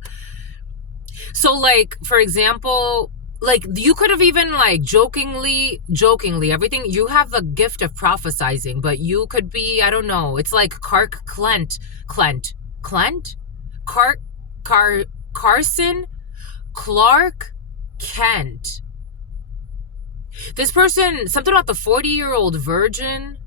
So, like, for example, like, you could have even, like, jokingly, everything. You have the gift of prophesizing, but you could be, I don't know. It's like Carson Clark Kent. This person, something about the 40-year-old virgin.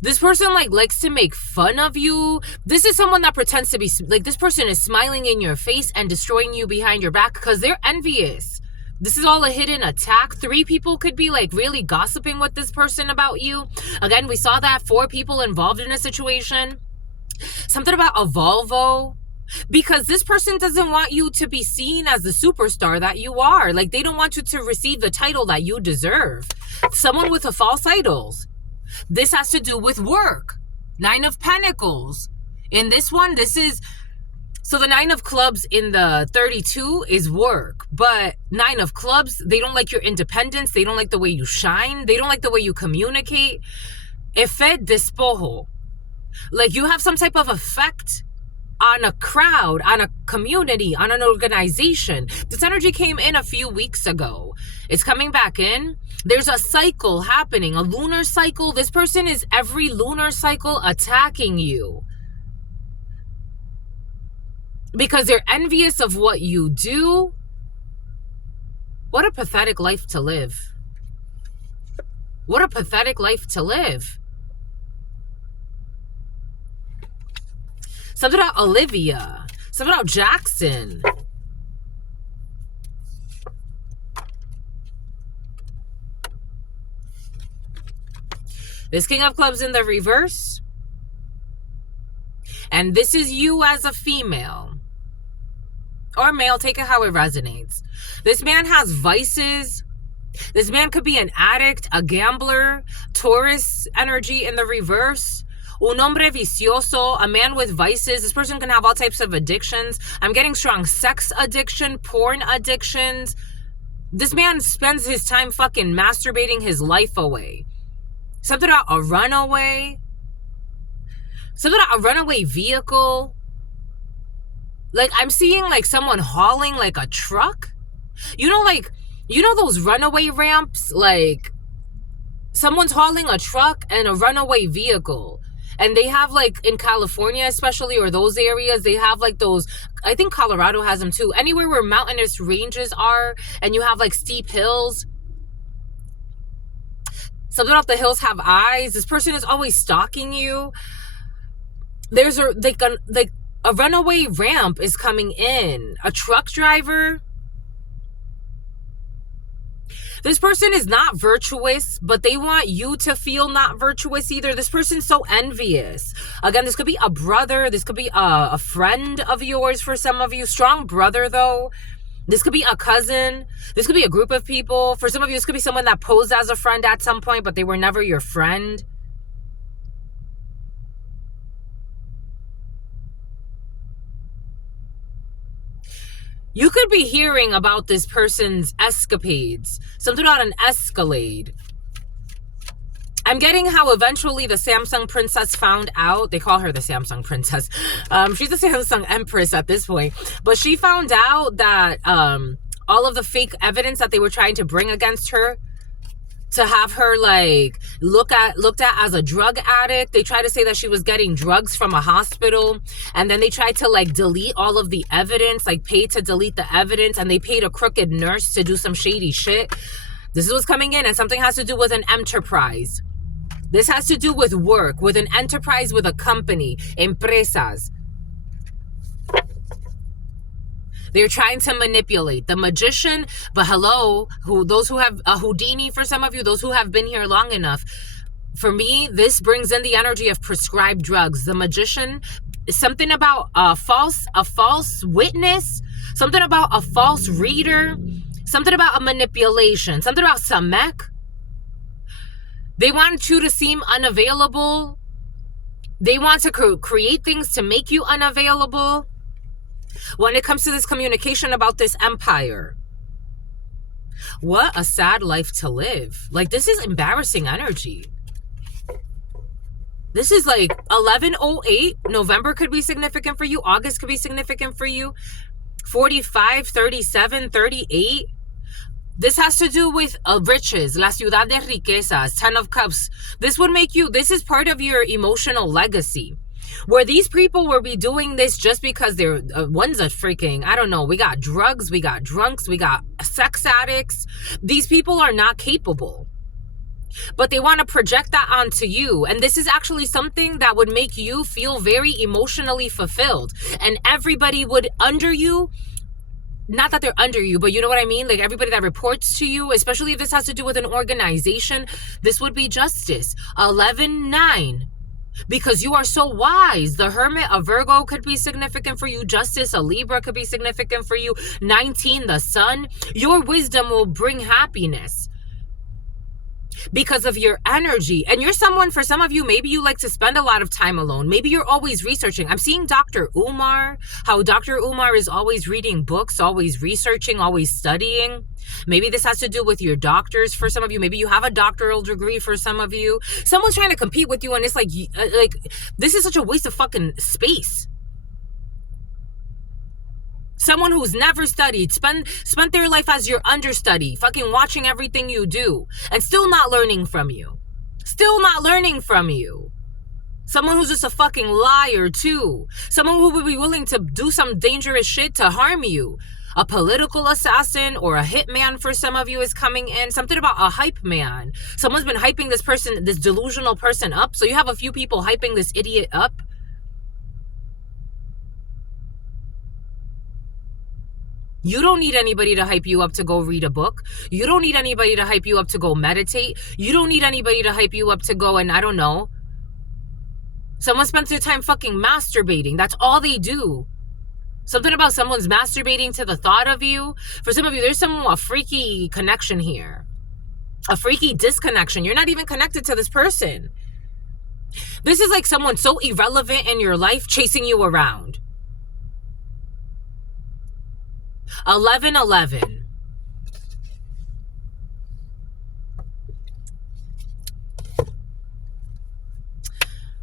This person like likes to make fun of you. This is someone that pretends to be like, this person is smiling in your face and destroying you behind your back because they're envious. This is all a hidden attack. 3 people could be like really gossiping with this person about you. Again, we saw that 4 people involved in a situation. Something about a Volvo. Because this person doesn't want you to be seen as the superstar that you are. Like, they don't want you to receive the title that you deserve. Someone with a false idols. This has to do with work. 9 of Pentacles. In this one, this is... So the 9 of Clubs in the 32 is work. But 9 of Clubs, they don't like your independence. They don't like the way you shine. They don't like the way you communicate. Effet despojo. Like, you have some type of effect on a crowd, on a community, on an organization. This energy came in a few weeks ago. It's coming back in. There's a cycle happening, a lunar cycle. This person is every lunar cycle attacking you. Because they're envious of what you do. What a pathetic life to live. What a pathetic life to live. Something about Olivia. Something about Jackson. This King of Clubs in the reverse. And this is you as a female. Or male, take it how it resonates. This man has vices. This man could be an addict, a gambler, Taurus energy in the reverse. Un hombre vicioso, a man with vices. This person can have all types of addictions. I'm getting strong sex addiction, porn addictions. This man spends his time fucking masturbating his life away. Something about a runaway. Something about a runaway vehicle. Like, I'm seeing like someone hauling like a truck. You know those runaway ramps? Like, someone's hauling a truck and a runaway vehicle. And they have, like, in California especially, or those areas, they have, like, those, I think Colorado has them too. Anywhere where mountainous ranges are, and you have, like, steep hills. Something about the hills have eyes. This person is always stalking you. There's a runaway ramp is coming in. A truck driver. This person is not virtuous, but they want you to feel not virtuous either. This person's so envious. Again, this could be a brother. This could be a friend of yours for some of you. Strong brother, though. This could be a cousin. This could be a group of people. For some of you, this could be someone that posed as a friend at some point, but they were never your friend. You could be hearing about this person's escapades. Something about an escalade. I'm getting how eventually the Samsung princess found out. They call her the Samsung princess. She's a Samsung empress at this point. But she found out that all of the fake evidence that they were trying to bring against her, to have her like looked at as a drug addict. They tried to say that she was getting drugs from a hospital, and then they tried to like delete all of the evidence, like pay to delete the evidence, and they paid a crooked nurse to do some shady shit. This is what's coming in, and something has to do with an enterprise. This has to do with work, with an enterprise, with a company, empresas. They're trying to manipulate. The magician, but hello, those who have a Houdini, for some of you, those who have been here long enough. For me, this brings in the energy of prescribed drugs. The magician, something about a false witness, something about a false reader, something about a manipulation, something about Samek. They want you to seem unavailable. They want to create things to make you unavailable. When it comes to this communication about this empire, what a sad life to live. Like, this is embarrassing energy. This is like 11:08. November could be significant for you. August could be significant for you. 45, 37, 38. This has to do with riches, la ciudad de riquezas, 10 of cups. This would make you, this is part of your emotional legacy. Where these people will be doing this just because they're, one's a freaking, I don't know, we got drugs, we got drunks, we got sex addicts. These people are not capable. But they want to project that onto you. And this is actually something that would make you feel very emotionally fulfilled. And everybody would under you, not that they're under you, but you know what I mean? Like everybody that reports to you, especially if this has to do with an organization, this would be justice. 11-9. Because you are so wise. The Hermit, a Virgo, could be significant for you. Justice, a Libra, could be significant for you. 19, the Sun. Your wisdom will bring happiness because of your energy. And you're someone, for some of you, maybe you like to spend a lot of time alone. Maybe you're always researching. I'm seeing Dr. Umar, how Dr. Umar is always reading books, always researching, always studying. Maybe this has to do with your doctors for some of you. Maybe you have a doctoral degree for some of you. Someone's trying to compete with you, and it's like this is such a waste of fucking space. Someone who's never studied, spent their life as your understudy, fucking watching everything you do, and still not learning from you. Still not learning from you. Someone who's just a fucking liar, too. Someone who would be willing to do some dangerous shit to harm you. A political assassin or a hitman for some of you is coming in. Something about a hype man. Someone's been hyping this person, this delusional person up. So you have a few people hyping this idiot up. You don't need anybody to hype you up to go read a book. You don't need anybody to hype you up to go meditate. You don't need anybody to hype you up to go and, I don't know. Someone spends their time fucking masturbating. That's all they do. Something about someone's masturbating to the thought of you. For some of you, there's a freaky connection here. A freaky disconnection. You're not even connected to this person. This is like someone so irrelevant in your life chasing you around. 11-11.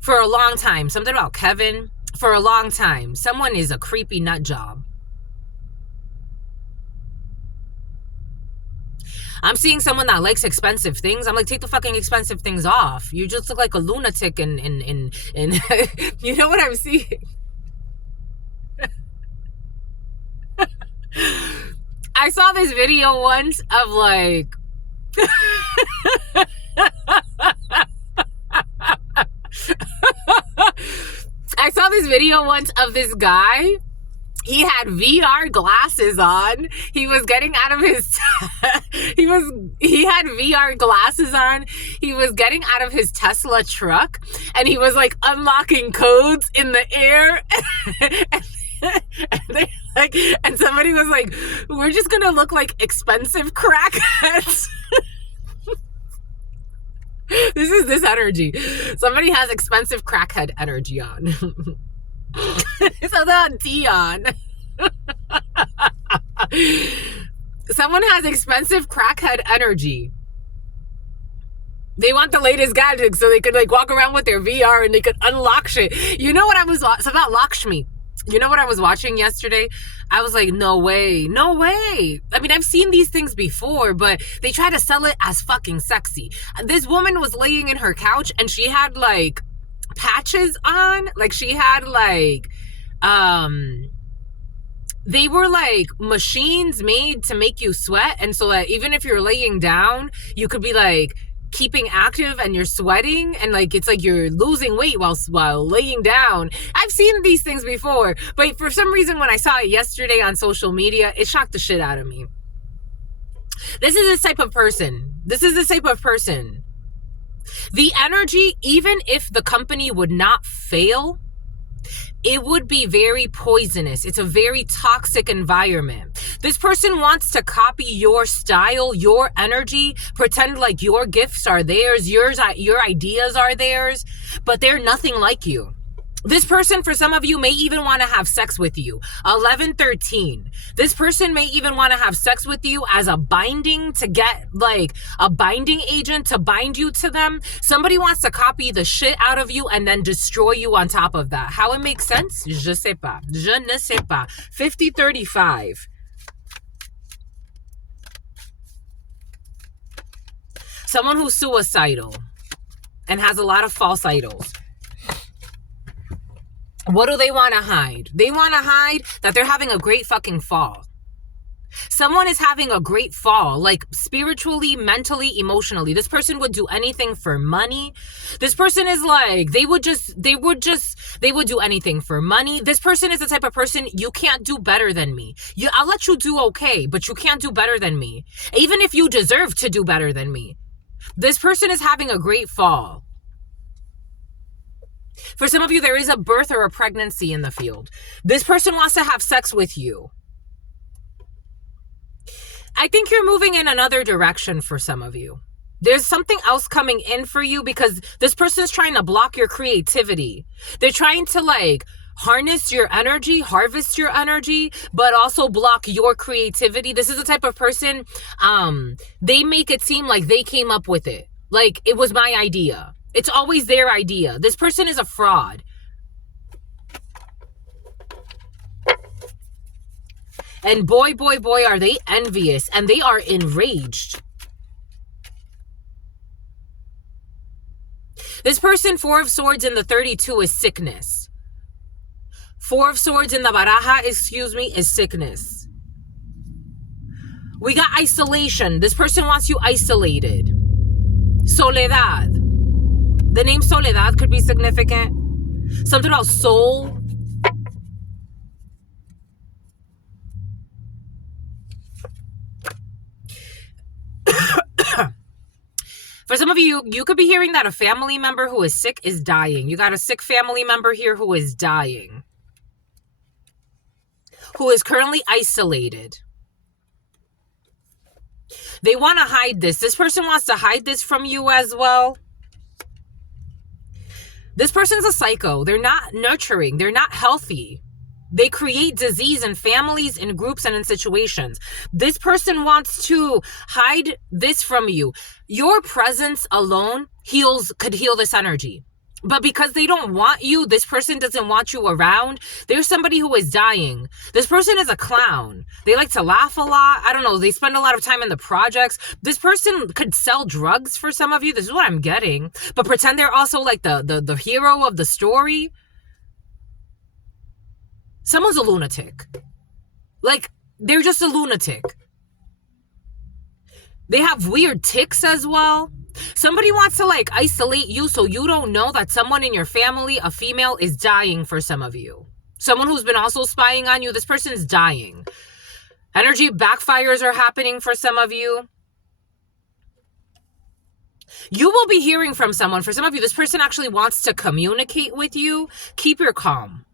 For a long time, something about Kevin. For a long time, someone is a creepy nut job. I'm seeing someone that likes expensive things. I'm like, take the fucking expensive things off. You just look like a lunatic and you know what I'm seeing? I saw this video once of like I saw this video once of this guy. He had VR glasses on. He was getting out of his he was He had VR glasses on. He was getting out of his Tesla truck and he was like unlocking codes in the air. And somebody was like, we're just gonna look like expensive crackheads. This is this energy. Somebody has expensive crackhead energy on. So the Dion. Someone has expensive crackhead energy. They want the latest gadgets so they could like walk around with their VR and they could unlock shit. You know what I was watching? It's about Lakshmi. You know what I was watching yesterday? I was like, no way, no way. I mean, I've seen these things before, but they try to sell it as fucking sexy. This woman was laying in her couch and she had like patches on. Like she had like, they were like machines made to make you sweat. And so that even if you're laying down, you could be like keeping active and you're sweating and like it's like you're losing weight while laying down. I've seen these things before, but for some reason when I saw it yesterday on social media, it shocked the shit out of me. This is this type of person. This is this type of person. The energy, even if the company would not fail, it would be very poisonous. It's a very toxic environment. This person wants to copy your style, your energy, pretend like your gifts are theirs, your ideas are theirs, but they're nothing like you. This person, for some of you, may even want to have sex with you. 11-13. This person may even want to have sex with you as a binding, to get like a binding agent to bind you to them. Somebody wants to copy the shit out of you and then destroy you on top of that. How it makes sense? Je sais pas. Je ne sais pas. 50-35. Someone who's suicidal and has a lot of false idols. What do they want to hide? They want to hide that they're having a great fucking fall. Someone is having a great fall, like spiritually, mentally, emotionally. This person would do anything for money. This person is like, they would do anything for money. This person is the type of person, you can't do better than me. I'll let you do okay, but you can't do better than me. Even if you deserve to do better than me. This person is having a great fall. For some of you, there is a birth or a pregnancy in the field. This person wants to have sex with you. I think you're moving in another direction for some of you. There's something else coming in for you because this person's trying to block your creativity. They're trying to like harness your energy, harvest your energy, but also block your creativity. This is the type of person, they make it seem like they came up with it. Like it was my idea. It's always their idea. This person is a fraud. And boy, are they envious and they are enraged. This person, 4 of Swords in the 32 is sickness. 4 of Swords in the baraja, is sickness. We got isolation. This person wants you isolated. Soledad. The name Soledad could be significant. Something about soul. For some of you, you could be hearing that a family member who is sick is dying. You got a sick family member here who is dying. Who is currently isolated. They want to hide this. This person wants to hide this from you as well. This person's a psycho. They're not nurturing. They're not healthy. They create disease in families, in groups, and in situations. This person wants to hide this from you. Your presence alone could heal this energy. But because they don't want you, this person doesn't want you around, there's somebody who is dying. This person is a clown. They like to laugh a lot. I don't know. They spend a lot of time in the projects. This person could sell drugs for some of you. This is what I'm getting. But pretend they're also like the hero of the story. Someone's a lunatic. Like, they're just a lunatic. They have weird tics as well. Somebody wants to like isolate you so you don't know that someone in your family, a female, is dying for some of you. Someone who's been also spying on you, this person's dying. Energy backfires are happening for some of you. You will be hearing from someone. For some of you, this person actually wants to communicate with you. Keep your calm.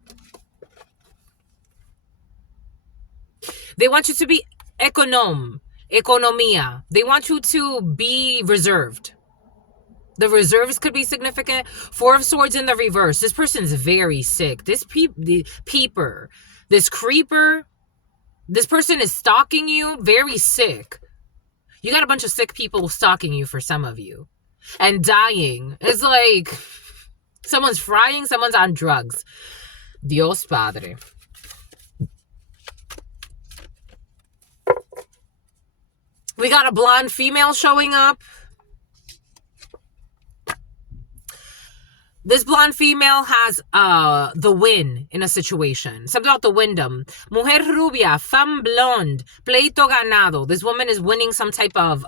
They want you to be economia. They want you to be reserved. The reserves could be significant. Four of Swords in the reverse. This person's very sick. This peeper, this creeper, this person is stalking you, very sick. You got a bunch of sick people stalking you for some of you. And dying. It's like someone's frying, someone's on drugs. Dios Padre. We got a blonde female showing up. This blonde female has the win in a situation. Something about the Wyndham. Mujer rubia, femme blonde, pleito ganado. This woman is winning some type of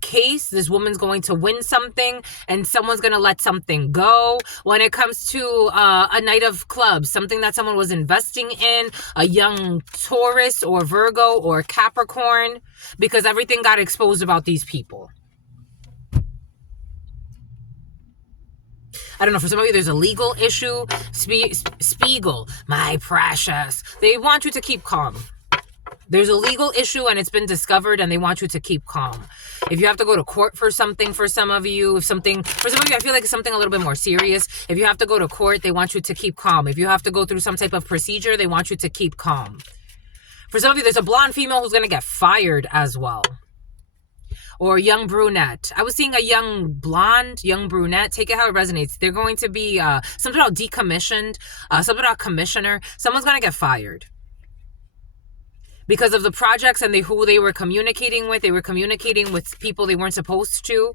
case. This woman's going to win something, and someone's going to let something go. When it comes to a night of clubs, something that someone was investing in, a young Taurus or Virgo or Capricorn, because everything got exposed about these people. I don't know, for some of you, there's a legal issue. Spiegel, my precious. They want you to keep calm. There's a legal issue and it's been discovered and they want you to keep calm. If you have to go to court for something, for some of you, for some of you, I feel like it's something a little bit more serious. If you have to go to court, they want you to keep calm. If you have to go through some type of procedure, they want you to keep calm. For some of you, there's a blonde female who's going to get fired as well. Or young brunette. I was seeing a young blonde, young brunette. Take it how it resonates. They're going to be something about decommissioned, something about commissioner. Someone's going to get fired. Because of the projects and who they were communicating with. They were communicating with people they weren't supposed to.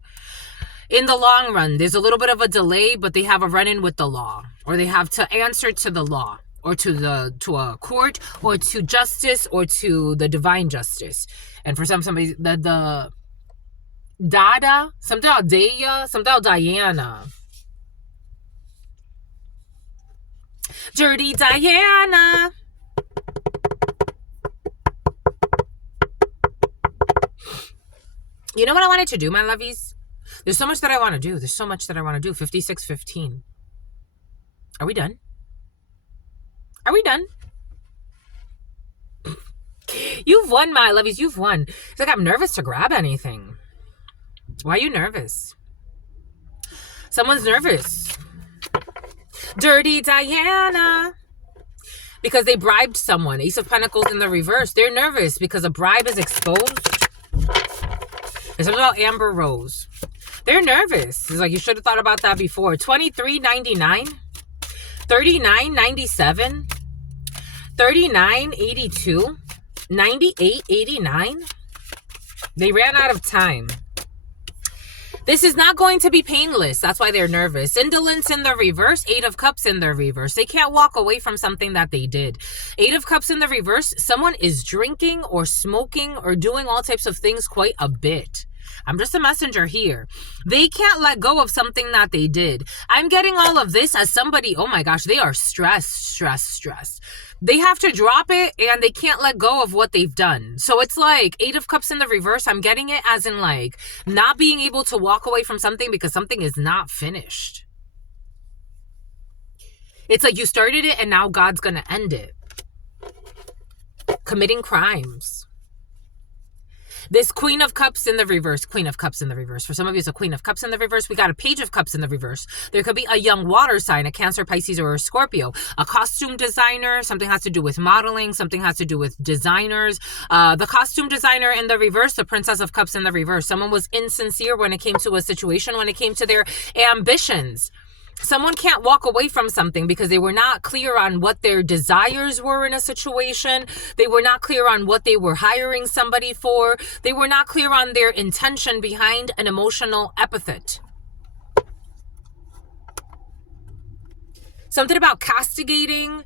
In the long run, there's a little bit of a delay, but they have a run-in with the law. Or they have to answer to the law. Or to a court. Or to justice. Or to the divine justice. And for somebody, the Dada, something about Daya, something about Diana. Dirty Diana. You know what I wanted to do, my lovies? There's so much that I want to do. 56:15. Are we done? Are we done? You've won, my lovies. You've won. It's like I'm nervous to grab anything. Why are you nervous? Someone's nervous. Dirty Diana. Because they bribed someone. Ace of Pentacles in the reverse. They're nervous because a bribe is exposed. It's about Amber Rose. They're nervous. It's like you should have thought about that before. 23.99. 39.97. 39.82. 98.89. They ran out of time. This is not going to be painless. That's why they're nervous. Indolence in the reverse. 8 of Cups in the reverse. They can't walk away from something that they did. 8 of Cups in the reverse. Someone is drinking or smoking or doing all types of things quite a bit. I'm just a messenger here. They can't let go of something that they did. I'm getting all of this as somebody, oh my gosh, they are stressed. They have to drop it and they can't let go of what they've done. So it's like 8 of Cups in the reverse. I'm getting it as in like not being able to walk away from something because something is not finished. It's like you started it and now God's going to end it. Committing crimes. This Queen of Cups in the reverse. Queen of Cups in the reverse. For some of you, it's a Queen of Cups in the reverse. We got a Page of Cups in the reverse. There could be a young water sign, a Cancer, Pisces, or a Scorpio. A costume designer. Something has to do with modeling. Something has to do with designers. The costume designer in the reverse. The Princess of Cups in the reverse. Someone was insincere when it came to a situation, when it came to their ambitions. Someone can't walk away from something because they were not clear on what their desires were in a situation. They were not clear on what they were hiring somebody for. They were not clear on their intention behind an emotional epithet. Something about castigating.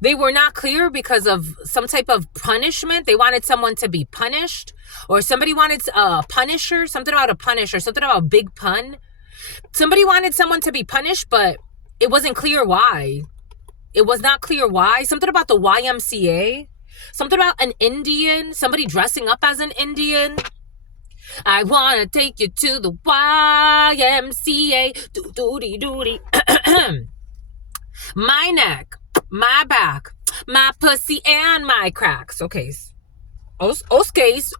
They were not clear because of some type of punishment. They wanted someone to be punished. Or somebody wanted a punisher. Something about a punisher. Something about a big pun. Somebody wanted someone to be punished, but it wasn't clear why. It was not clear why. Something about the YMCA. Something about an Indian. Somebody dressing up as an Indian. I want to take you to the YMCA. Doody. My neck, my back, my pussy, and my cracks. Okay. Oscase.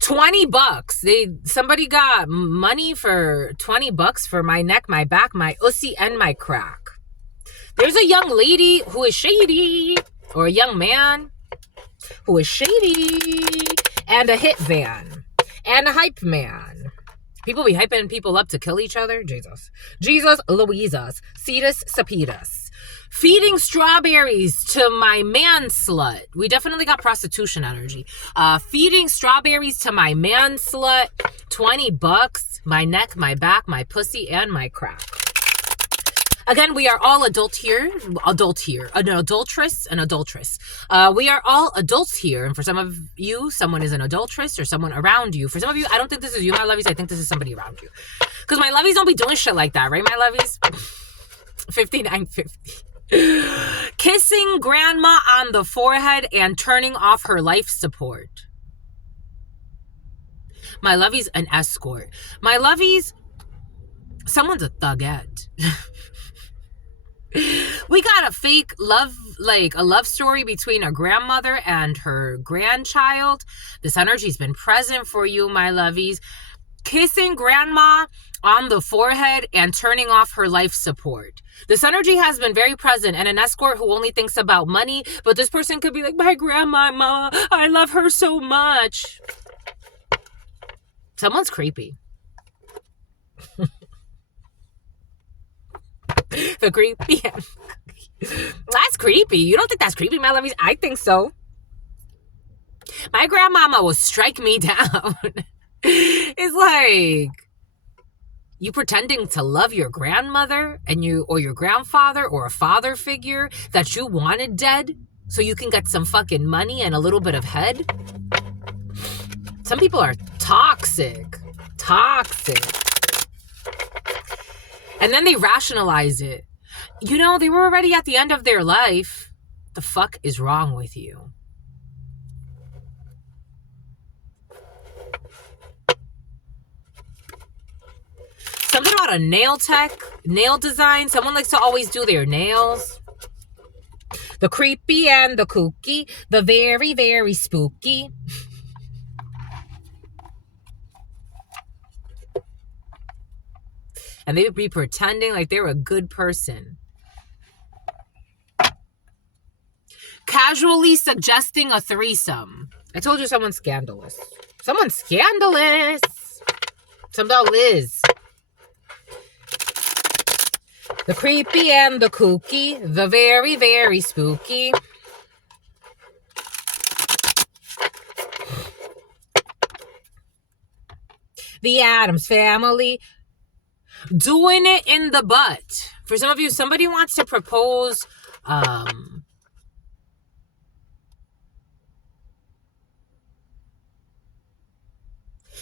$20. Somebody got money for $20 for my neck, my back, my ussy, and my crack. There's a young lady who is shady, or a young man who is shady, and a hit van, and a hype man. People be hyping people up to kill each other. Jesus, Louises, Cetus, Sapitas. Feeding strawberries to my man slut. We definitely got prostitution energy. Feeding strawberries to my man slut. $20. My neck, my back, my pussy, and my crack. Again, we are all an adulteress, an adulteress. We are all adults here, and for some of you, someone is an adulteress or someone around you. For some of you, I don't think this is you, my lovies. I think this is somebody around you. Because my lovies don't be doing shit like that, right, my lovies? 5950. Kissing grandma on the forehead and turning off her life support. My lovies, an escort. My lovies, someone's a thugette. We got a fake love, like a love story between a grandmother and her grandchild. This energy's been present for you, my lovies. Kissing grandma on the forehead and turning off her life support. This energy has been very present, and an escort who only thinks about money, but this person could be like, my grandma, mama, I love her so much. Someone's creepy. The creepy. That's creepy. You don't think that's creepy, my lovies? I think so. My grandmama will strike me down. It's like, you pretending to love your grandmother and or your grandfather or a father figure that you wanted dead so you can get some fucking money and a little bit of head. Some people are toxic. And then they rationalize it. You know, they were already at the end of their life. The fuck is wrong with you? Something about a nail design. Someone likes to always do their nails. The creepy and the kooky. The very, very spooky. And they would be pretending like they're a good person. Casually suggesting a threesome. I told you someone's scandalous. Someone's scandalous. Something about Liz. The creepy and the kooky. The very, very spooky. The Addams Family. Doing it in the butt. For some of you, somebody wants to propose.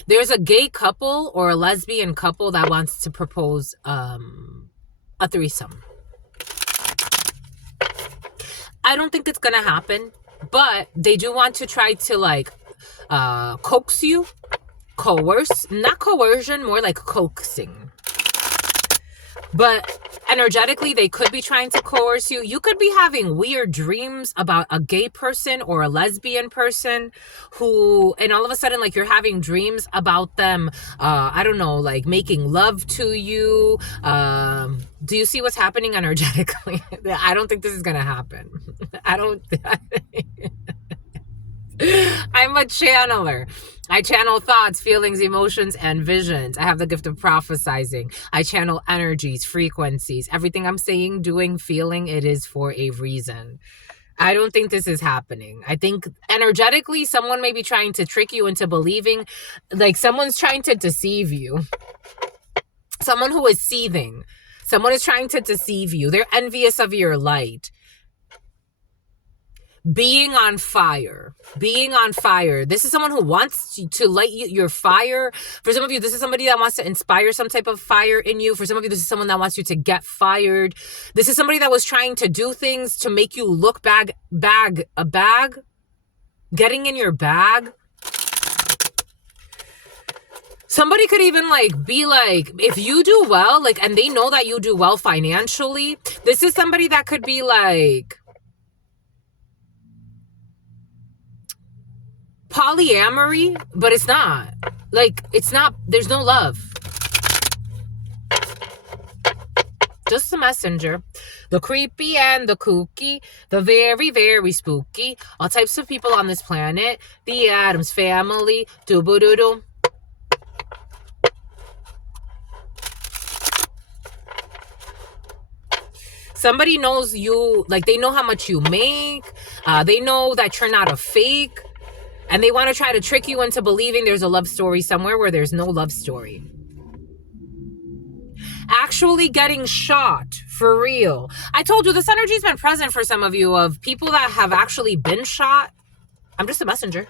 There's a gay couple or a lesbian couple that wants to propose a threesome. I don't think it's gonna happen, but they do want to try to like coax you, coerce, not coercion, more like coaxing. But energetically, they could be trying to coerce you. You could be having weird dreams about a gay person or a lesbian person who, and all of a sudden, like, you're having dreams about them, I don't know, like making love to you. Do you see what's happening energetically? I don't think this is going to happen. I'm a channeler. I channel thoughts, feelings, emotions, and visions. I have the gift of prophesizing. I channel energies, frequencies. Everything I'm saying, doing, feeling, it is for a reason. I don't think this is happening. I think energetically, someone may be trying to trick you into believing, like someone's trying to deceive you. Someone who is seething. Someone is trying to deceive you. They're envious of your light. Being on fire. This is someone who wants to light your fire. For some of you, this is somebody that wants to inspire some type of fire in you. For some of you, this is someone that wants you to get fired. This is somebody that was trying to do things to make you look getting in your bag. Somebody could even like be like, if you do well, like, and they know that you do well financially, this is somebody that could be like polyamory, but it's not. Like, it's not, there's no love. Just the messenger. The creepy and the kooky, the very, very spooky. All types of people on this planet. The Addams family. Doo-boo-doo-doo. Somebody knows you, like they know how much you make. They know that you're not a fake. And they want to try to trick you into believing there's a love story somewhere where there's no love story. Actually getting shot, for real. I told you, this energy's been present for some of you of people that have actually been shot. I'm just a messenger.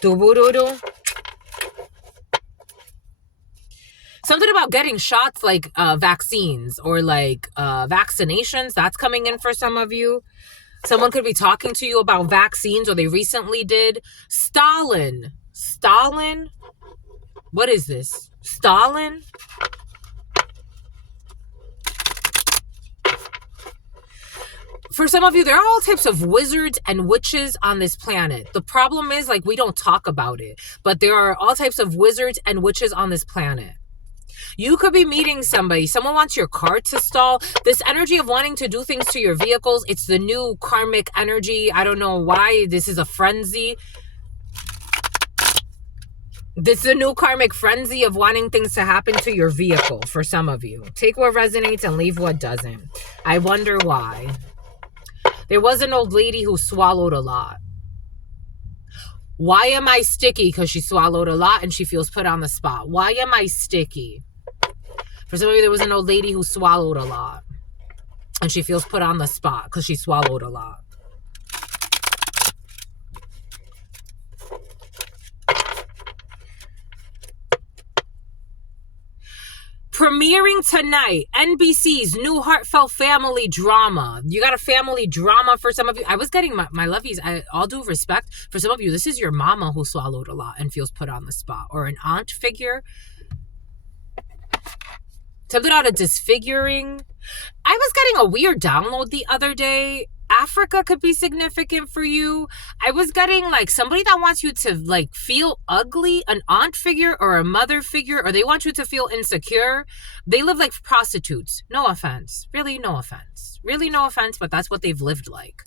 Do-boo-doo-doo. Something about getting shots like vaccines or like vaccinations. That's coming in for some of you. Someone could be talking to you about vaccines, or they recently did. Stalin. Stalin? What is this? Stalin? For some of you, there are all types of wizards and witches on this planet. The problem is, like, we don't talk about it. But there are all types of wizards and witches on this planet. You could be meeting somebody. Someone wants your car to stall. This energy of wanting to do things to your vehicles, it's the new karmic energy. I don't know why. This is a frenzy. This is a new karmic frenzy of wanting things to happen to your vehicle for some of you. Take what resonates and leave what doesn't. I wonder why. There was an old lady who swallowed a lot. Why am I sticky? Because she swallowed a lot and she feels put on the spot. Why am I sticky? For some of you, there was an old lady who swallowed a lot. And she feels put on the spot because she swallowed a lot. Premiering tonight, NBC's new heartfelt family drama. You got a family drama for some of you. I was getting my lovies, all due respect, for some of you, this is your mama who swallowed a lot and feels put on the spot. Or an aunt figure. Something out of disfiguring. I was getting a weird download the other day. Africa could be significant for you. I was getting like somebody that wants you to like feel ugly, an aunt figure or a mother figure, or they want you to feel insecure. They live like prostitutes. No offense. Really, no offense. Really, no offense, but that's what they've lived like.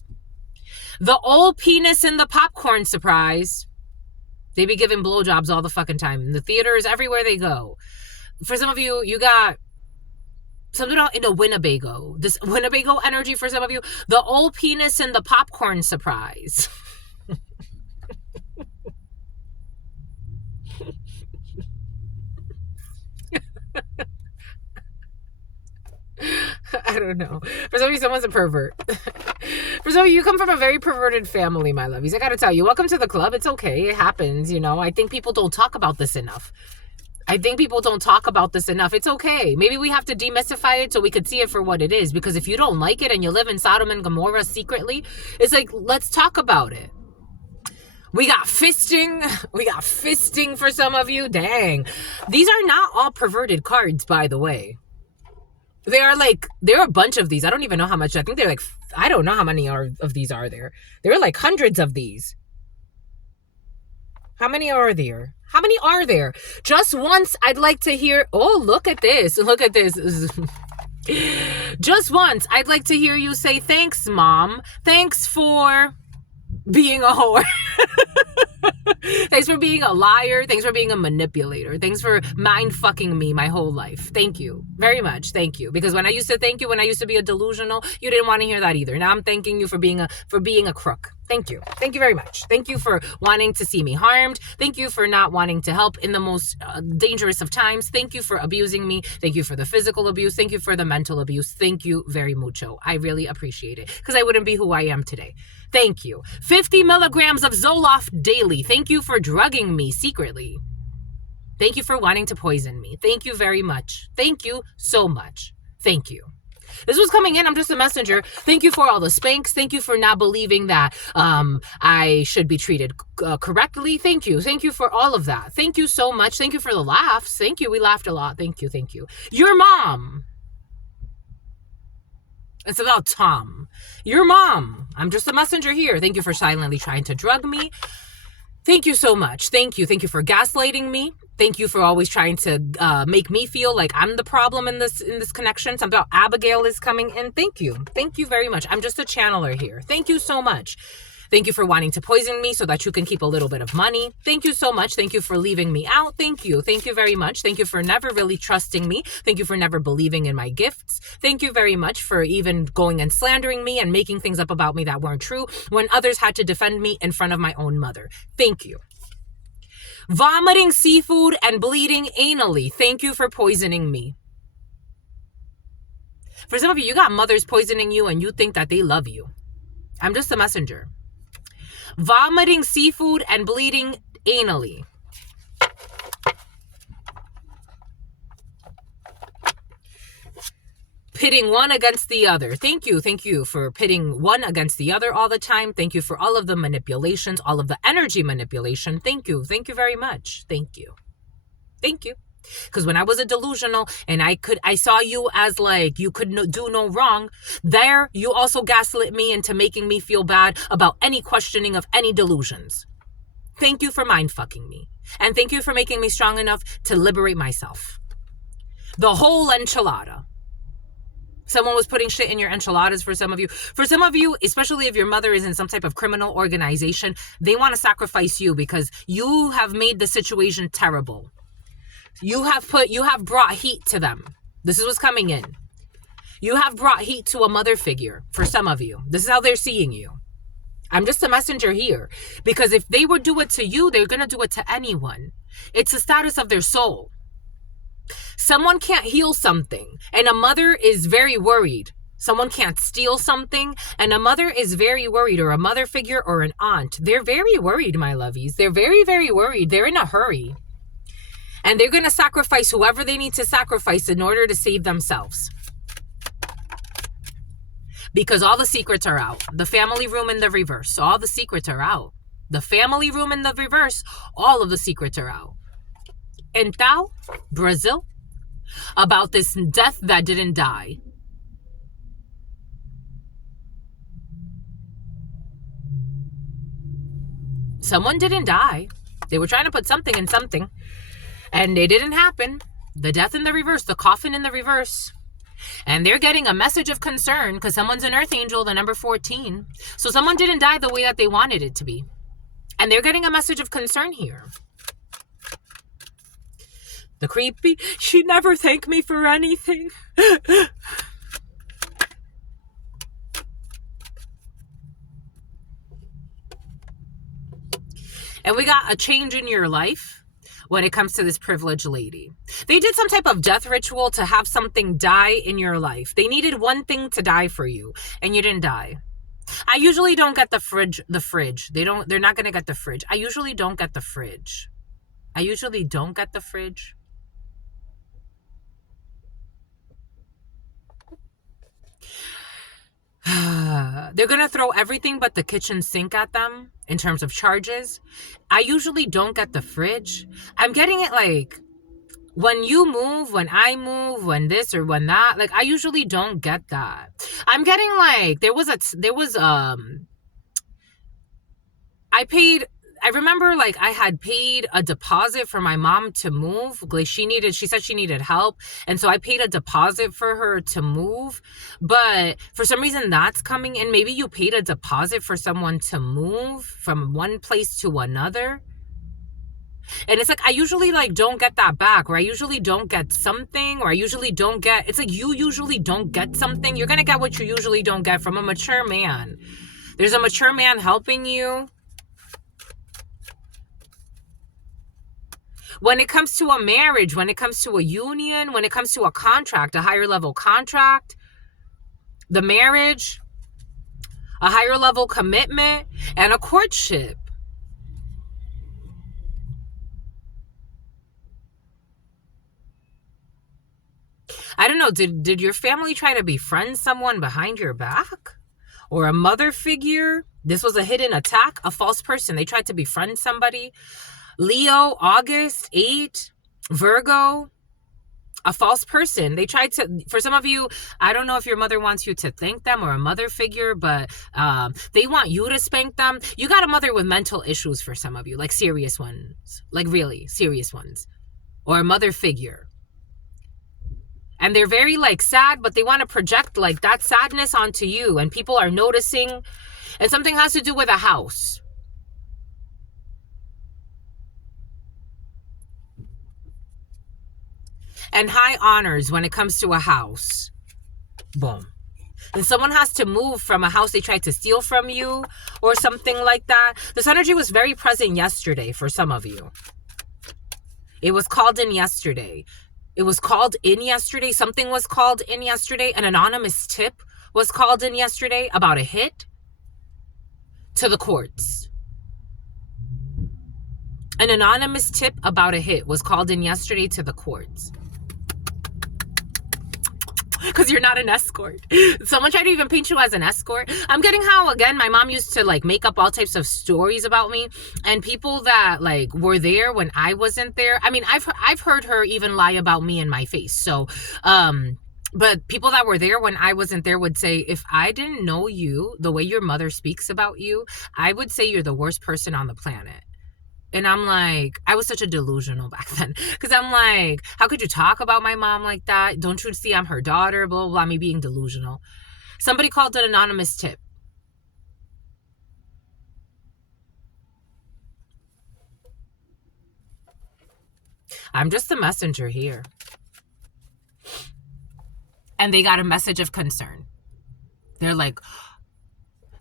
The old penis in the popcorn surprise. They be giving blowjobs all the fucking time. In the theaters, everywhere they go. For some of you, you got something in a Winnebago. This Winnebago energy for some of you. The old penis and the popcorn surprise. I don't know. For some of you, someone's a pervert. For some of you, you come from a very perverted family, my lovies. I gotta tell you, welcome to the club. It's okay. It happens, you know. I think people don't talk about this enough. It's okay. Maybe we have to demystify it so we could see it for what it is. Because if you don't like it and you live in Sodom and Gomorrah secretly, it's like, let's talk about it. We got fisting. We got fisting for some of you. Dang. These are not all perverted cards, by the way. There are a bunch of these. I don't even know how much. I think they're like, I don't know how many of these are there. There are like hundreds of these. How many are there? How many are there? Just once, I'd like to hear, oh, look at this. Look at this. Just once, I'd like to hear you say, thanks, Mom. Thanks for being a whore. Thanks for being a liar. Thanks for being a manipulator. Thanks for mind fucking me my whole life. Thank you very much. Thank you. Because when I used to be a delusional, you didn't want to hear that either. Now I'm thanking you for being a crook. Thank you. Thank you very much. Thank you for wanting to see me harmed. Thank you for not wanting to help in the most dangerous of times. Thank you for abusing me. Thank you for the physical abuse. Thank you for the mental abuse. Thank you very mucho. I really appreciate it because I wouldn't be who I am today. Thank you. 50 milligrams of Zoloft daily. Thank you for drugging me secretly. Thank you for wanting to poison me. Thank you very much. Thank you so much. Thank you. This was coming in. I'm just a messenger. Thank you for all the spanks. Thank you for not believing that I should be treated correctly. Thank you. Thank you for all of that. Thank you so much. Thank you for the laughs. Thank you. We laughed a lot. Thank you. Thank you. Your mom. It's about Tom. Your mom. I'm just a messenger here. Thank you for silently trying to drug me. Thank you so much. Thank you. Thank you for gaslighting me. Thank you for always trying to make me feel like I'm the problem in this connection. Something about Abigail is coming in. Thank you. Thank you very much. I'm just a channeler here. Thank you so much. Thank you for wanting to poison me so that you can keep a little bit of money. Thank you so much. Thank you for leaving me out. Thank you. Thank you very much. Thank you for never really trusting me. Thank you for never believing in my gifts. Thank you very much for even going and slandering me and making things up about me that weren't true when others had to defend me in front of my own mother. Thank you. Vomiting seafood and bleeding anally. Thank you for poisoning me. For some of you, you got mothers poisoning you and you think that they love you. I'm just a messenger. Vomiting seafood and bleeding anally. Pitting one against the other. Thank you. Thank you for pitting one against the other all the time. Thank you for all of the manipulations, all of the energy manipulation. Thank you. Thank you very much. Thank you. Thank you. Because when I was a delusional and I saw you as like you could do no wrong, there you also gaslit me into making me feel bad about any questioning of any delusions. Thank you for mind fucking me. And thank you for making me strong enough to liberate myself. The whole enchilada. Someone was putting shit in your enchiladas for some of you. For some of you, especially if your mother is in some type of criminal organization, they want to sacrifice you because you have made the situation terrible. You have brought heat to them. This is what's coming in. You have brought heat to a mother figure for some of you. This is how they're seeing you. I'm just a messenger here. Because if they would do it to you, they're going to do it to anyone. It's the status of their soul. Someone can't heal something, and a mother is very worried. Someone can't steal something, and a mother is very worried, or a mother figure or an aunt. They're very worried, my lovies. They're very, very worried. They're in a hurry. And they're going to sacrifice whoever they need to sacrifice in order to save themselves. Because all the secrets are out. The family room in the reverse. All the secrets are out. The family room in the reverse. All of the secrets are out. In Tao, Brazil, about this death that didn't die. Someone didn't die. They were trying to put something in something. And it didn't happen. The death in the reverse, the coffin in the reverse. And they're getting a message of concern because someone's an earth angel, the number 14. So someone didn't die the way that they wanted it to be. And they're getting a message of concern here. The creepy, she never thanked me for anything. And we got a change in your life when it comes to this privileged lady. They did some type of death ritual to have something die in your life. They needed one thing to die for you, and you didn't die. I usually don't get the fridge. They're not going to get the fridge. I usually don't get the fridge. They're going to throw everything but the kitchen sink at them in terms of charges. I usually don't get the fridge. I'm getting it like when you move, when I move, when this or when that. Like I usually don't get that. I'm getting like I remember like I had paid a deposit for my mom to move. Like she said she needed help. And so I paid a deposit for her to move. But for some reason that's coming in. Maybe you paid a deposit for someone to move from one place to another. And it's like, I usually like don't get that back, or I usually don't get something, or I usually don't get, it's like you usually don't get something. You're going to get what you usually don't get from a mature man. There's a mature man helping you. When it comes to a marriage, when it comes to a union, when it comes to a contract, a higher level contract, the marriage, a higher level commitment, and a courtship. I don't don't know. Did your family try to befriend someone behind your back? Or a mother figure? This was a hidden attack, a false person. They tried to befriend somebody. Leo, August, 8, Virgo, a false person. They tried to, for some of you, I don't know if your mother wants you to thank them or a mother figure, but they want you to spank them. You got a mother with mental issues for some of you, like serious ones, like really serious ones, or a mother figure. And they're very like sad, but they want to project like that sadness onto you, and people are noticing, and something has to do with a house. And high honors when it comes to a house. Boom. And someone has to move from a house they tried to steal from you or something like that. This energy was very present yesterday for some of you. It was called in yesterday. It was called in yesterday. Something was called in yesterday. An anonymous tip was called in yesterday about a hit to the courts. An anonymous tip about a hit was called in yesterday to the courts. Because you're not an escort. Someone tried to even paint you as an escort. I'm getting how, again, my mom used to like make up all types of stories about me, and people that like were there when I wasn't there. I mean, I've heard her even lie about me in my face. So, but people that were there when I wasn't there would say, if I didn't know you the way your mother speaks about you, I would say you're the worst person on the planet. And I'm like, I was such a delusional back then. Because I'm like, how could you talk about my mom like that? Don't you see I'm her daughter? Blah, blah, blah, me being delusional. Somebody called it an anonymous tip. I'm just the messenger here. And they got a message of concern. They're like,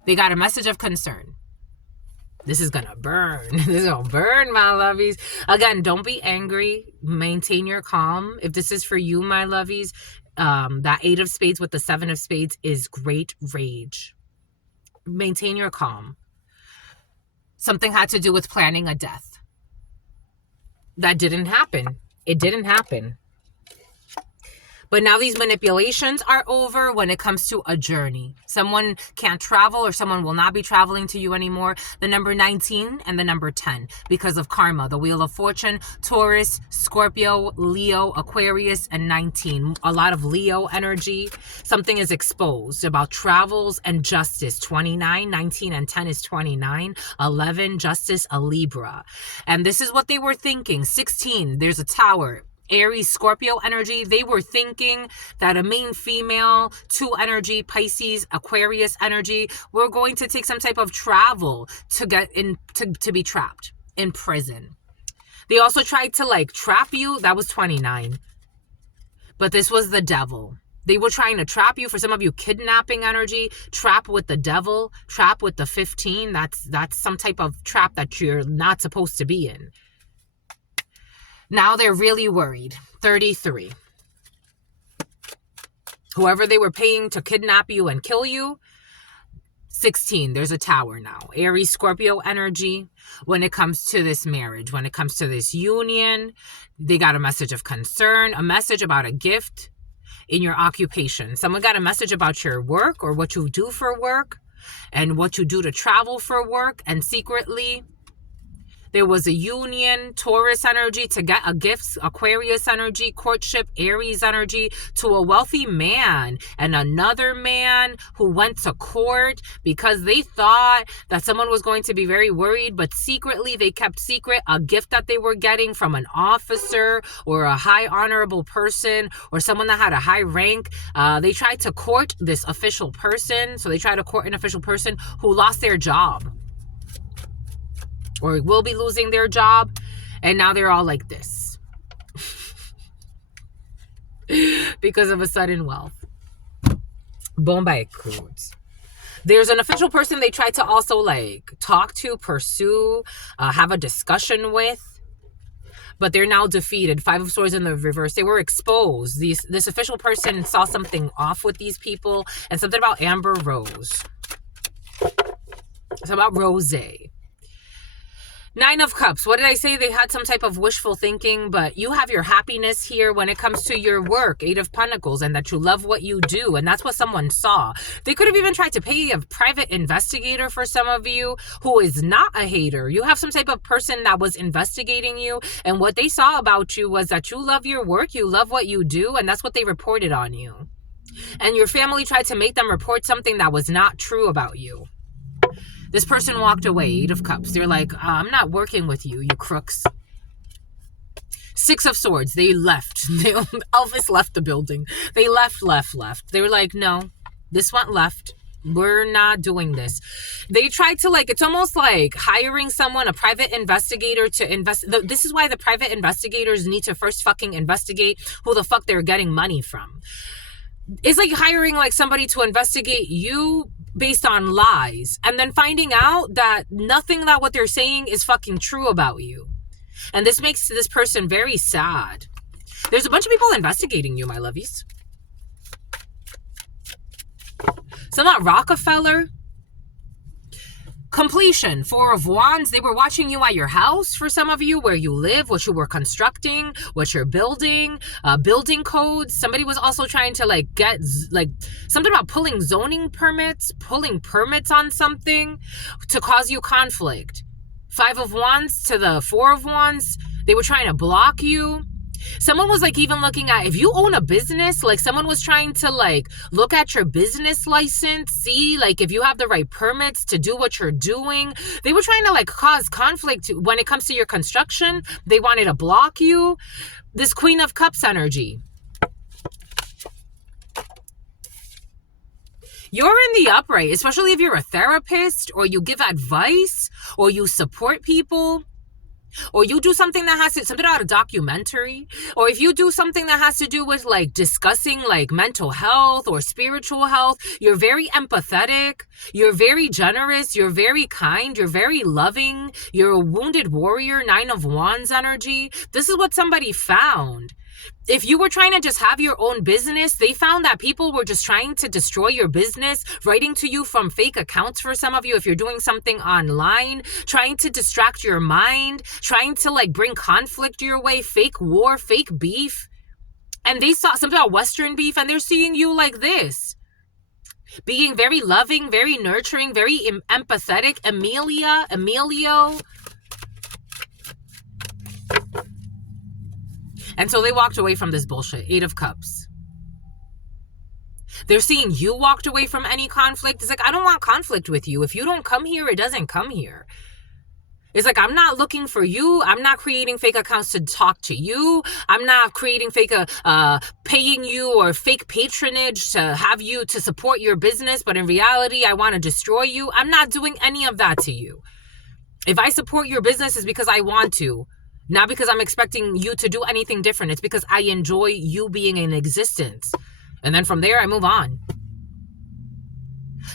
they got a message of concern. This is gonna burn. This is gonna burn, my lovies. Again, don't be angry. Maintain your calm. If this is for you, my lovies, that 8 of spades with the 7 of spades is great rage. Maintain your calm. Something had to do with planning a death. That didn't happen. It didn't happen. But now these manipulations are over when it comes to a journey. Someone can't travel, or someone will not be traveling to you anymore. The number 19 and the number 10 because of karma. The Wheel of Fortune, Taurus, Scorpio, Leo, Aquarius, and 19. A lot of Leo energy. Something is exposed about travels and justice. 29, 19, and 10 is 29. 11, justice, a Libra. And this is what they were thinking. 16, there's a Tower. Aries, Scorpio energy. They were thinking that a main female, 2 energy, Pisces, Aquarius energy, were going to take some type of travel to get in, to be trapped in prison. They also tried to like trap you. That was 29. But this was the devil. They were trying to trap you. For some of you, kidnapping energy, trap with the devil, trap with the 15. That's some type of trap that you're not supposed to be in. Now they're really worried. 33. Whoever they were paying to kidnap you and kill you. 16. There's a Tower now. Aries, Scorpio energy. When it comes to this marriage, when it comes to this union, they got a message of concern, a message about a gift in your occupation. Someone got a message about your work or what you do for work and what you do to travel for work, and secretly there was a union, Taurus energy to get a gift, Aquarius energy, courtship, Aries energy to a wealthy man and another man who went to court because they thought that someone was going to be very worried, but secretly they kept secret a gift that they were getting from an officer or a high honorable person or someone that had a high rank. They tried to court this official person. So they tried to court an official person who lost their job, or will be losing their job, and now they're all like this because of a sudden wealth. Bombay codes. There's an official person they tried to also like talk to, pursue, have a discussion with, but they're now defeated. 5 of Swords in the reverse. They were exposed. This official person saw something off with these people, and something about Amber Rose. It's about Rose. Nine of Cups. What did I say? They had some type of wishful thinking, but you have your happiness here when it comes to your work, Eight of Pentacles, and that you love what you do. And that's what someone saw. They could have even tried to pay a private investigator for some of you who is not a hater. You have some type of person that was investigating you. And what they saw about you was that you love your work, you love what you do, and that's what they reported on you. And your family tried to make them report something that was not true about you. This person walked away, Eight of Cups. They're like, I'm not working with you, you crooks. Six of Swords. They left. Elvis left the building. They left. They were like, no, this went left. We're not doing this. They tried to, like, it's almost like hiring someone, a private investigator to invest. This is why the private investigators need to first fucking investigate who the fuck they're getting money from. It's like hiring like somebody to investigate you based on lies and then finding out that nothing that what they're saying is fucking true about you. And this makes this person very sad. There's a bunch of people investigating you, my lovies. So not Rockefeller. Completion, Four of Wands. They were watching you at your house for some of you, where you live, what you were constructing, what you're building, building codes. Somebody was also trying to get something about pulling zoning permits, pulling permits on something to cause you conflict. Five of Wands to the Four of Wands. They were trying to block you. Someone was even looking at, if you own a business, someone was trying to look at your business license, see if you have the right permits to do what you're doing. They were trying to cause conflict when it comes to your construction. They wanted to block you. This Queen of Cups energy. You're in the upright, especially if you're a therapist or you give advice or you support people. Or you do something that has to, something about a documentary, or if you do something that has to do with discussing mental health or spiritual health, you're very empathetic, you're very generous, you're very kind, you're very loving, you're a wounded warrior, Nine of Wands energy. This is what somebody found. If you were trying to just have your own business, they found that people were just trying to destroy your business, writing to you from fake accounts for some of you if you're doing something online, trying to distract your mind, trying to bring conflict your way, fake war, fake beef. And they saw something about Western beef and they're seeing you like this. Being very loving, very nurturing, very empathetic. Emilio. And so they walked away from this bullshit. Eight of Cups. They're seeing you walked away from any conflict. It's I don't want conflict with you. If you don't come here, it doesn't come here. It's I'm not looking for you. I'm not creating fake accounts to talk to you. I'm not creating fake, paying you or fake patronage to have you to support your business. But in reality, I want to destroy you. I'm not doing any of that to you. If I support your business, it's because I want to. Not because I'm expecting you to do anything different. It's because I enjoy you being in existence. And then from there, I move on.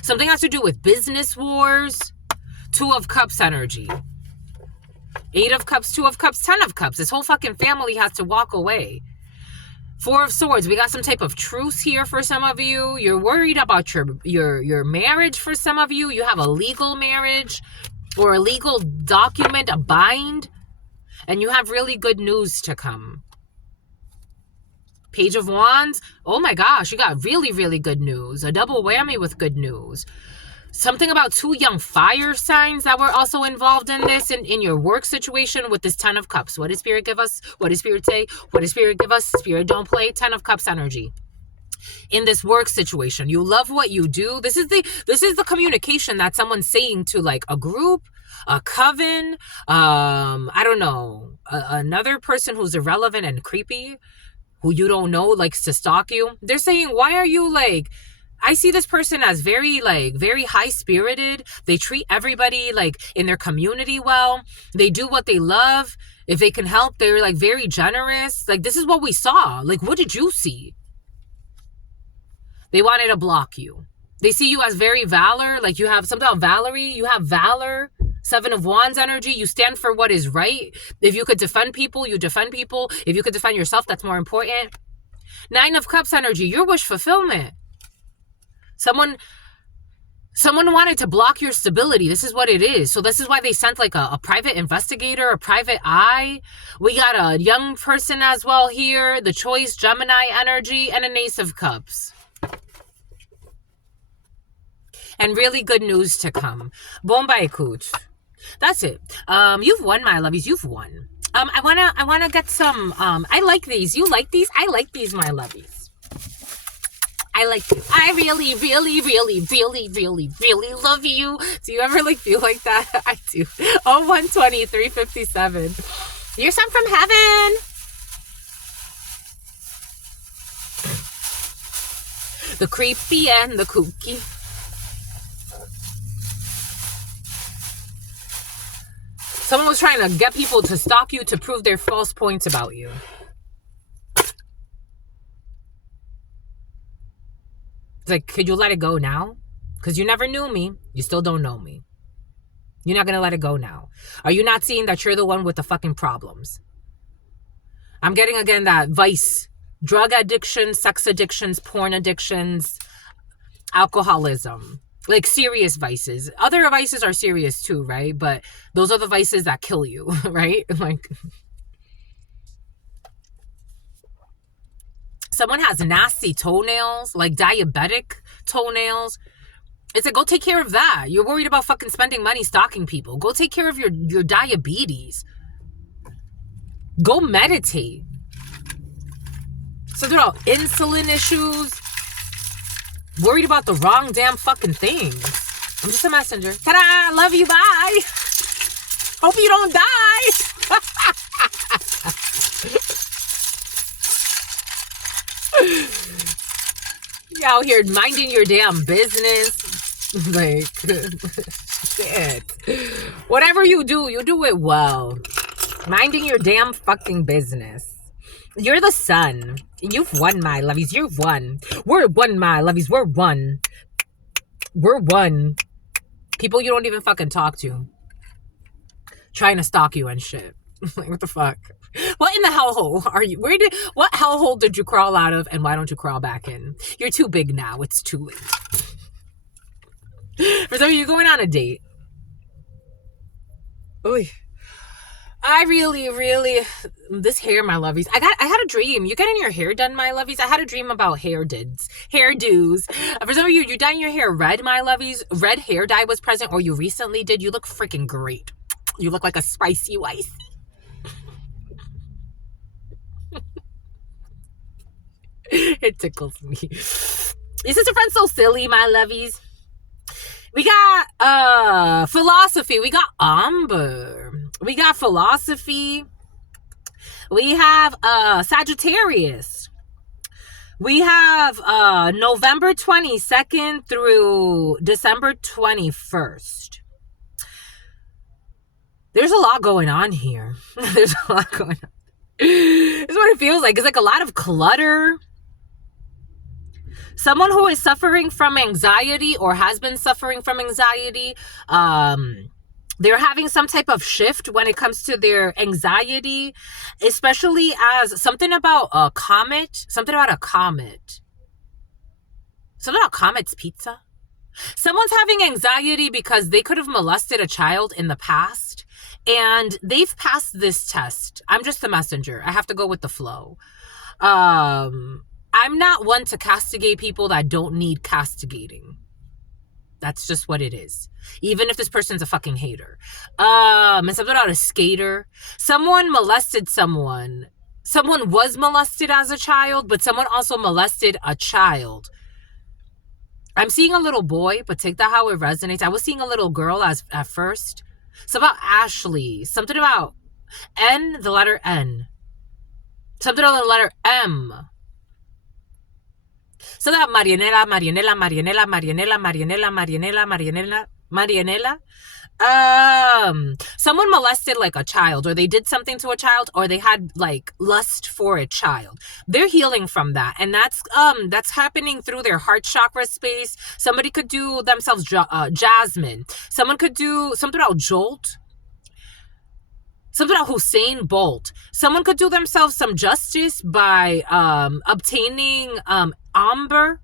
Something has to do with business wars. Two of Cups energy. Eight of Cups, Two of Cups, 10 of Cups. This whole fucking family has to walk away. Four of Swords. We got some type of truce here for some of you. You're worried about your marriage for some of you. You have a legal marriage or a legal document, a bind. And you have really good news to come. Page of Wands. Oh my gosh, you got really, really good news. A double whammy with good news. Something about two young fire signs that were also involved in this, in your work situation with this 10 of Cups. What does Spirit give us? What does Spirit say? What does Spirit give us? Spirit don't play. 10 of Cups energy. In this work situation, you love what you do. This is the communication that someone's saying to a group, a coven, I don't know, another person who's irrelevant and creepy, who you don't know, likes to stalk you. They're saying, why are you I see this person as very high spirited. They treat everybody in their community well. They do what they love. If they can help, they're very generous. This is what we saw. What did you see? They wanted to block you. They see you as very valor. You have something about Valerie. You have valor. Seven of Wands energy. You stand for what is right. If you could defend people, you defend people. If you could defend yourself, that's more important. Nine of Cups energy. Your wish fulfillment. Someone Someone wanted to block your stability. This is what it is. So this is why they sent like a private investigator, a private eye. We got a young person as well here, the choice, Gemini energy, and an Ace of Cups. And really good news to come. Bombay Coach. That's it. You've won, my lovies. You've won. I wanna get some. I like these. You like these? I like these, my lovies. I like you. I really, really, really, really, really, really love you. Do you ever like feel like that? I do. Oh, 120, 357. You're sent from heaven. The creepy and the kooky. Someone was trying to get people to stalk you to prove their false points about you. It's like, could you let it go now? Because you never knew me. You still don't know me. You're not going to let it go now. Are you not seeing that you're the one with the fucking problems? I'm getting, again, that vice. Drug addiction, sex addictions, porn addictions, alcoholism. Like serious vices. Other vices are serious too, right? But those are the vices that kill you, right? Like, someone has nasty toenails, like diabetic toenails. It's like, go take care of that. You're worried about fucking spending money stalking people. Go take care of your diabetes. Go meditate. So they're all insulin issues. Worried about the wrong damn fucking things. I'm just a messenger. Ta-da! Love you. Bye. Hope you don't die. You out here minding your damn business. Like, shit. Whatever you do it well. Minding your damn fucking business. You're the sun. You've won, my lovies. You've won. We're one, my lovies. We're one. We're one. People you don't even fucking talk to. Trying to stalk you and shit. Like, what the fuck? What in the hellhole are you? What hellhole did you crawl out of, and why don't you crawl back in? You're too big now. It's too late. For some of you, you're going on a date. Oy. I really, this hair, my lovies. I had a dream. You getting your hair done, my lovies? I had a dream about hairdos. For some of you, you're dyeing your hair red, my lovies. Red hair dye was present, or you recently did. You look freaking great. You look like a spicy rice. It tickles me. Is this a friend so silly, my lovies? We got philosophy. We got Amber. We got philosophy. We have Sagittarius. We have November 22nd through December 21st. There's a lot going on here. There's a lot going on. This is what it feels like. It's like a lot of clutter. Someone who is suffering from anxiety or has been suffering from anxiety, they're having some type of shift when it comes to their anxiety, especially as something about a comet, something about Comet's Pizza. Someone's having anxiety because they could have molested a child in the past, and they've passed this test. I'm just the messenger. I have to go with the flow. I'm not one to castigate people that don't need castigating. That's just what it is. Even if this person's a fucking hater. And something about a skater. Someone molested someone. Someone was molested as a child, but someone also molested a child. I'm seeing a little boy, but take that how it resonates. I was seeing a little girl at first. So about Ashley. Something about N, the letter N. Something about the letter M. So that Marianela. Someone molested like a child, or they did something to a child, or they had like lust for a child. They're healing from that, and that's happening through their heart chakra space. Somebody could do themselves Jasmine. Someone could do something about Jolt. Something about Hussein Bolt. Someone could do themselves some justice by obtaining amber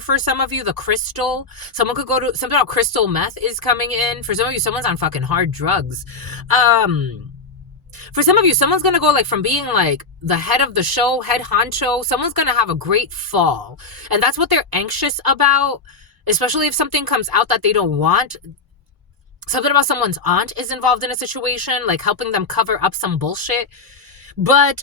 for some of you, the crystal. Someone could go to something about crystal meth is coming in. For some of you, someone's on fucking hard drugs. For some of you, someone's gonna go like from being like the head of the show, head honcho, someone's gonna have a great fall. And that's what they're anxious about, especially if something comes out that they don't want. Something about someone's aunt is involved in a situation, like helping them cover up some bullshit. But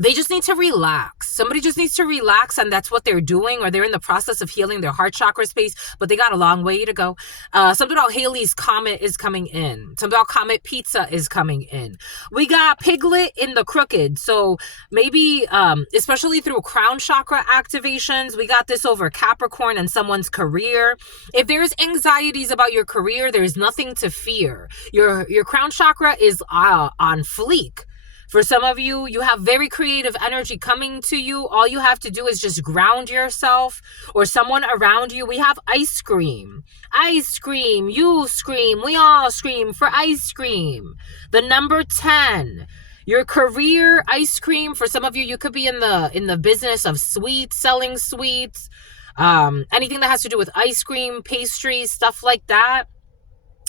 they just need to relax. Somebody just needs to relax, and that's what they're doing, or they're in the process of healing their heart chakra space, but they got a long way to go. Something about Haley's Comet is coming in. Something about Comet Pizza is coming in. We got Piglet in the crooked. So maybe, especially through crown chakra activations, we got this over Capricorn and someone's career. If there's anxieties about your career, there's nothing to fear. Your crown chakra is on fleek. For some of you, you have very creative energy coming to you. All you have to do is just ground yourself or someone around you. We have ice cream. Ice cream. You scream. We all scream for ice cream. The number 10. Your career, ice cream. For some of you, you could be in the business of sweets, selling sweets. Anything that has to do with ice cream, pastries, stuff like that.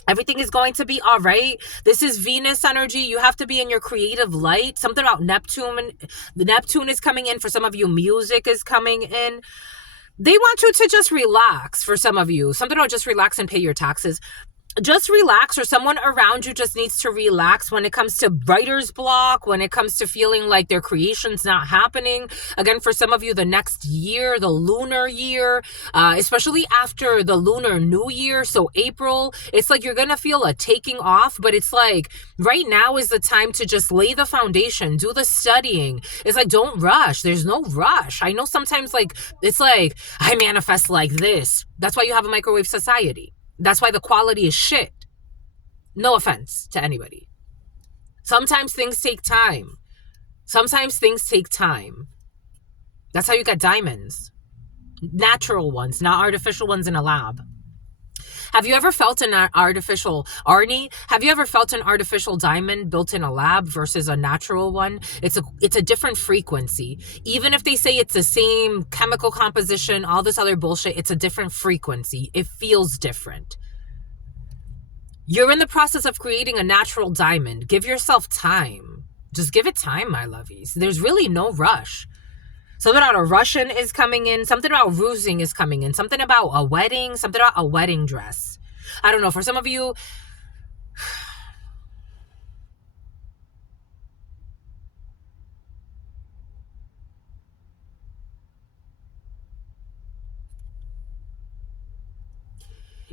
Everything is going to be all right. This is Venus energy. You have to be in your creative light. Something about Neptune. The Neptune is coming in. For some of you, music is coming in. They want you to just relax. For some of you, something about just relax and pay your taxes. Just relax, or someone around you just needs to relax when it comes to writer's block, when it comes to feeling like their creation's not happening. Again, for some of you, the next year, the lunar year, especially after the lunar new year, so April, it's like you're going to feel a taking off, but it's like right now is the time to just lay the foundation, do the studying. It's like, don't rush. There's no rush. I know sometimes like, it's like, I manifest like this. That's why you have a microwave society. That's why the quality is shit. No offense to anybody. Sometimes things take time. Sometimes things take time. That's how you get diamonds. Natural ones, not artificial ones in a lab. Have you ever felt an artificial, Arnie? Have you ever felt an artificial diamond built in a lab versus a natural one? It's a different frequency. Even if they say it's the same chemical composition, all this other bullshit, it's a different frequency. It feels different. You're in the process of creating a natural diamond. Give yourself time. Just give it time, my lovies. There's really no rush. Something about a Russian is coming in. Something about rusing is coming in. Something about a wedding. Something about a wedding dress. I don't know. For some of you,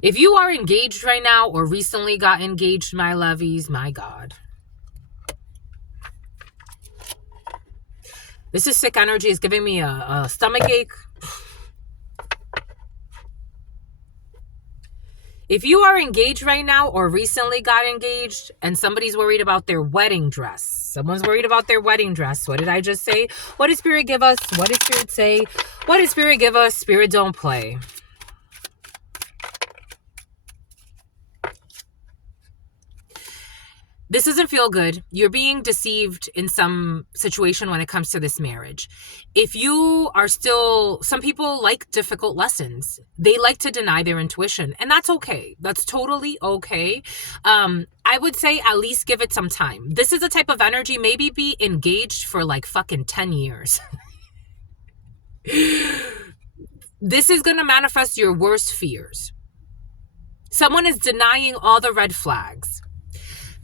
if you are engaged right now or recently got engaged, my lovies, my God. This is sick energy. It's giving me a stomach ache. If you are engaged right now or recently got engaged and somebody's worried about their wedding dress, someone's worried about their wedding dress. What did I just say? What did Spirit give us? What did Spirit say? What did Spirit give us? Spirit don't play. This doesn't feel good. You're being deceived in some situation when it comes to this marriage. If you are still, some people like difficult lessons. They like to deny their intuition, and that's okay. That's totally okay. I would say at least give it some time. This is a type of energy, maybe be engaged for like fucking 10 years. This is going to manifest your worst fears. Someone is denying all the red flags.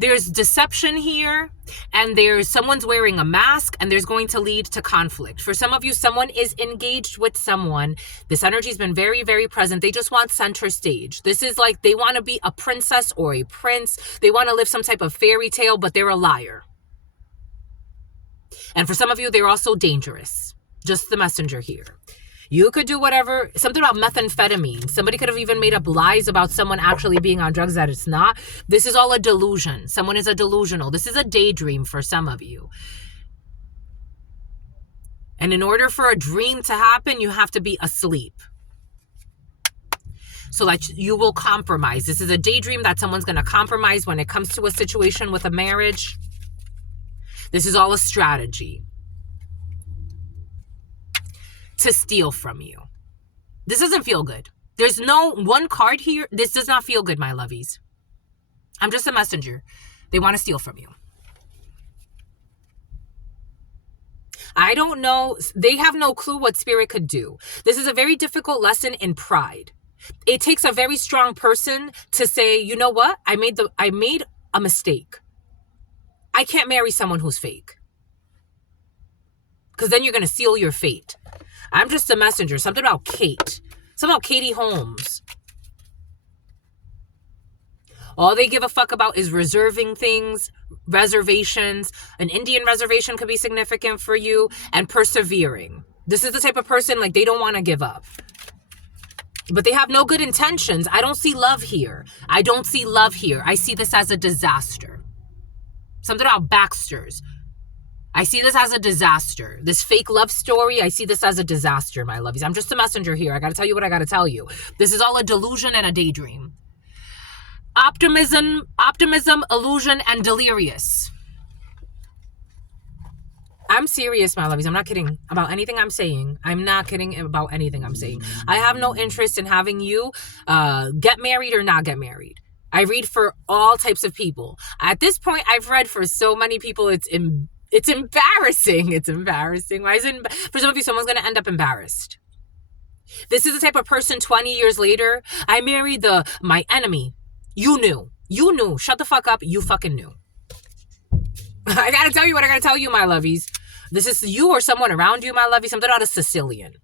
There's deception here, and there's someone's wearing a mask, and there's going to lead to conflict. For some of you, someone is engaged with someone. This energy has been very, very present. They just want center stage. This is like they want to be a princess or a prince. They want to live some type of fairy tale, but they're a liar. And for some of you, they're also dangerous. Just the messenger here. You could do whatever, something about methamphetamine. Somebody could have even made up lies about someone actually being on drugs that it's not. This is all a delusion. Someone is a delusional. This is a daydream for some of you. And in order for a dream to happen, you have to be asleep. So like you will compromise. This is a daydream that someone's going to compromise when it comes to a situation with a marriage. This is all a strategy to steal from you. This doesn't feel good. There's no one card here. This does not feel good, my lovies. I'm just a messenger. They want to steal from you. I don't know. They have no clue what spirit could do. This is a very difficult lesson in pride. It takes a very strong person to say, you know what? I made a mistake. I can't marry someone who's fake. Because then you're going to seal your fate. I'm just a messenger. Something about Kate. Something about Katie Holmes. All they give a fuck about is reserving things, reservations. An Indian reservation could be significant for you, and persevering. This is the type of person, like, they don't want to give up. But they have no good intentions. I don't see love here. I don't see love here. I see this as a disaster. Something about Baxter's. I see this as a disaster. This fake love story, I see this as a disaster, my lovies. I'm just a messenger here. I got to tell you what I got to tell you. This is all a delusion and a daydream. Optimism, illusion, and delirious. I'm serious, my lovies. I'm not kidding about anything I'm saying. I'm not kidding about anything I'm saying. I have no interest in having you get married or not get married. I read for all types of people. At this point, I've read for so many people, it's embarrassing. It's embarrassing. Why is it? For some of you, someone's going to end up embarrassed. This is the type of person 20 years later, I married my enemy. You knew. Shut the fuck up. You fucking knew. I gotta tell you what I gotta tell you, my lovies. This is you or someone around you, my lovies. Something about a Sicilian.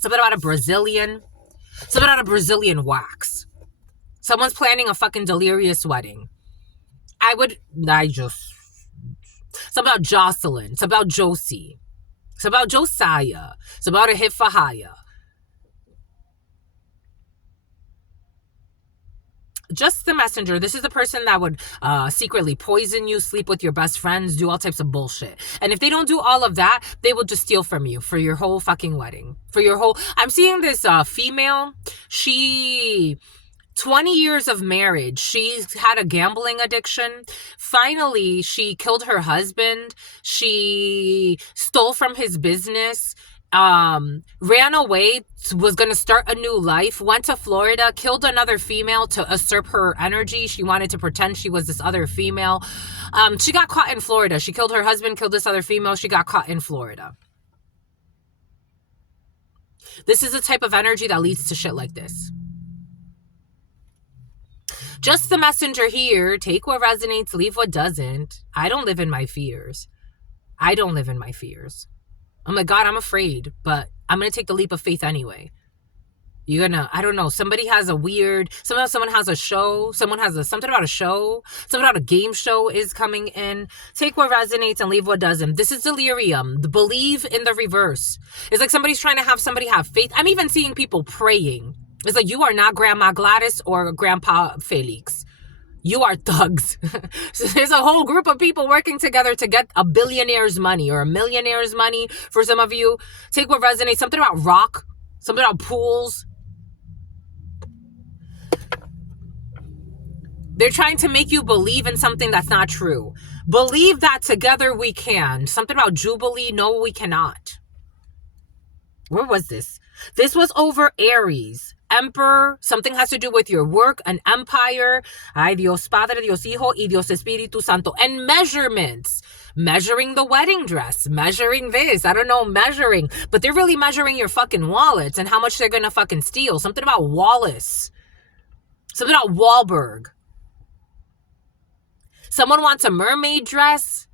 Something about a Brazilian. Something about a Brazilian wax. Someone's planning a fucking delirious wedding. Something about Jocelyn. It's about Josie. It's about Josiah. It's about a Hifahaya. Just the messenger. This is the person that would secretly poison you, sleep with your best friends, do all types of bullshit. And if they don't do all of that, they will just steal from you for your whole fucking wedding. I'm seeing this female. 20 years of marriage. She's had a gambling addiction. Finally, she killed her husband. She stole from his business. Ran away, was going to start a new life, went to Florida, killed another female to usurp her energy. She wanted to pretend she was this other female. She got caught in Florida. She killed her husband, killed this other female. She got caught in Florida. This is the type of energy that leads to shit like this. Just the messenger here. Take what resonates, leave what doesn't. I don't live in my fears. I'm like, God, I'm afraid, but I'm going to take the leap of faith anyway. I don't know, somebody has a weird, someone has a show, something about a show, something about a game show is coming in. Take what resonates and leave what doesn't. This is delirium. The believe in the reverse. It's like somebody's trying to have somebody have faith. I'm even seeing people praying. It's like, you are not Grandma Gladys or Grandpa Felix. You are thugs. So there's a whole group of people working together to get a billionaire's money or a millionaire's money for some of you. Take what resonates. Something about rock. Something about pools. They're trying to make you believe in something that's not true. Believe that together we can. Something about Jubilee. No, we cannot. Where was this? This was over Aries. Emperor, something has to do with your work, an empire. Ay, Dios Padre, Dios Hijo, y Dios Espíritu Santo. And measurements. Measuring the wedding dress. Measuring this. I don't know, measuring. But they're really measuring your fucking wallets and how much they're going to fucking steal. Something about Wallace. Something about Wahlberg. Someone wants a mermaid dress.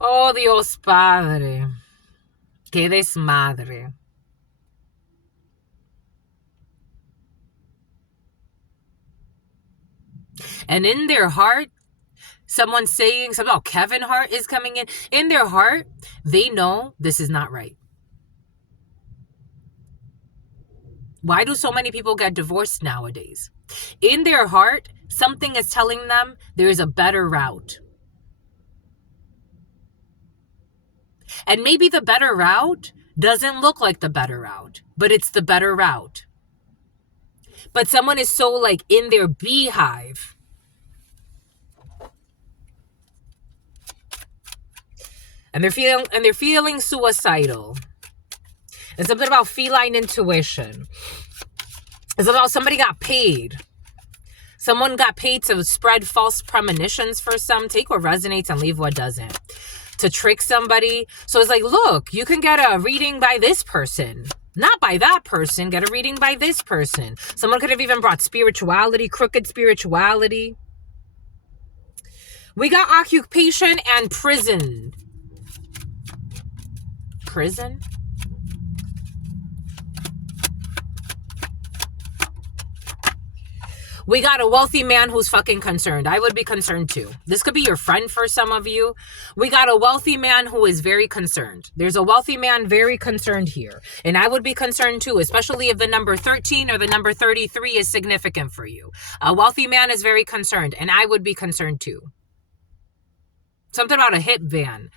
Oh, Dios Padre. Qué desmadre. And in their heart, someone's saying something about Kevin Hart is coming in. In their heart, they know this is not right. Why do so many people get divorced nowadays? In their heart, something is telling them there is a better route. And maybe the better route doesn't look like the better route, but it's the better route. But someone is so like in their beehive. And they're feeling suicidal. It's something about feline intuition. It's about somebody got paid. Someone got paid to spread false premonitions for some. Take what resonates and leave what doesn't. To trick somebody. So it's like, look, you can get a reading by this person. Not by that person. Get a reading by this person. Someone could have even brought spirituality, crooked spirituality. We got occupation and prison. Prison? We got a wealthy man who's fucking concerned. I would be concerned too. This could be your friend for some of you. We got a wealthy man who is very concerned. There's a wealthy man very concerned here. And I would be concerned too, especially if the number 13 or the number 33 is significant for you. A wealthy man is very concerned, and I would be concerned too. Something about a hip ban.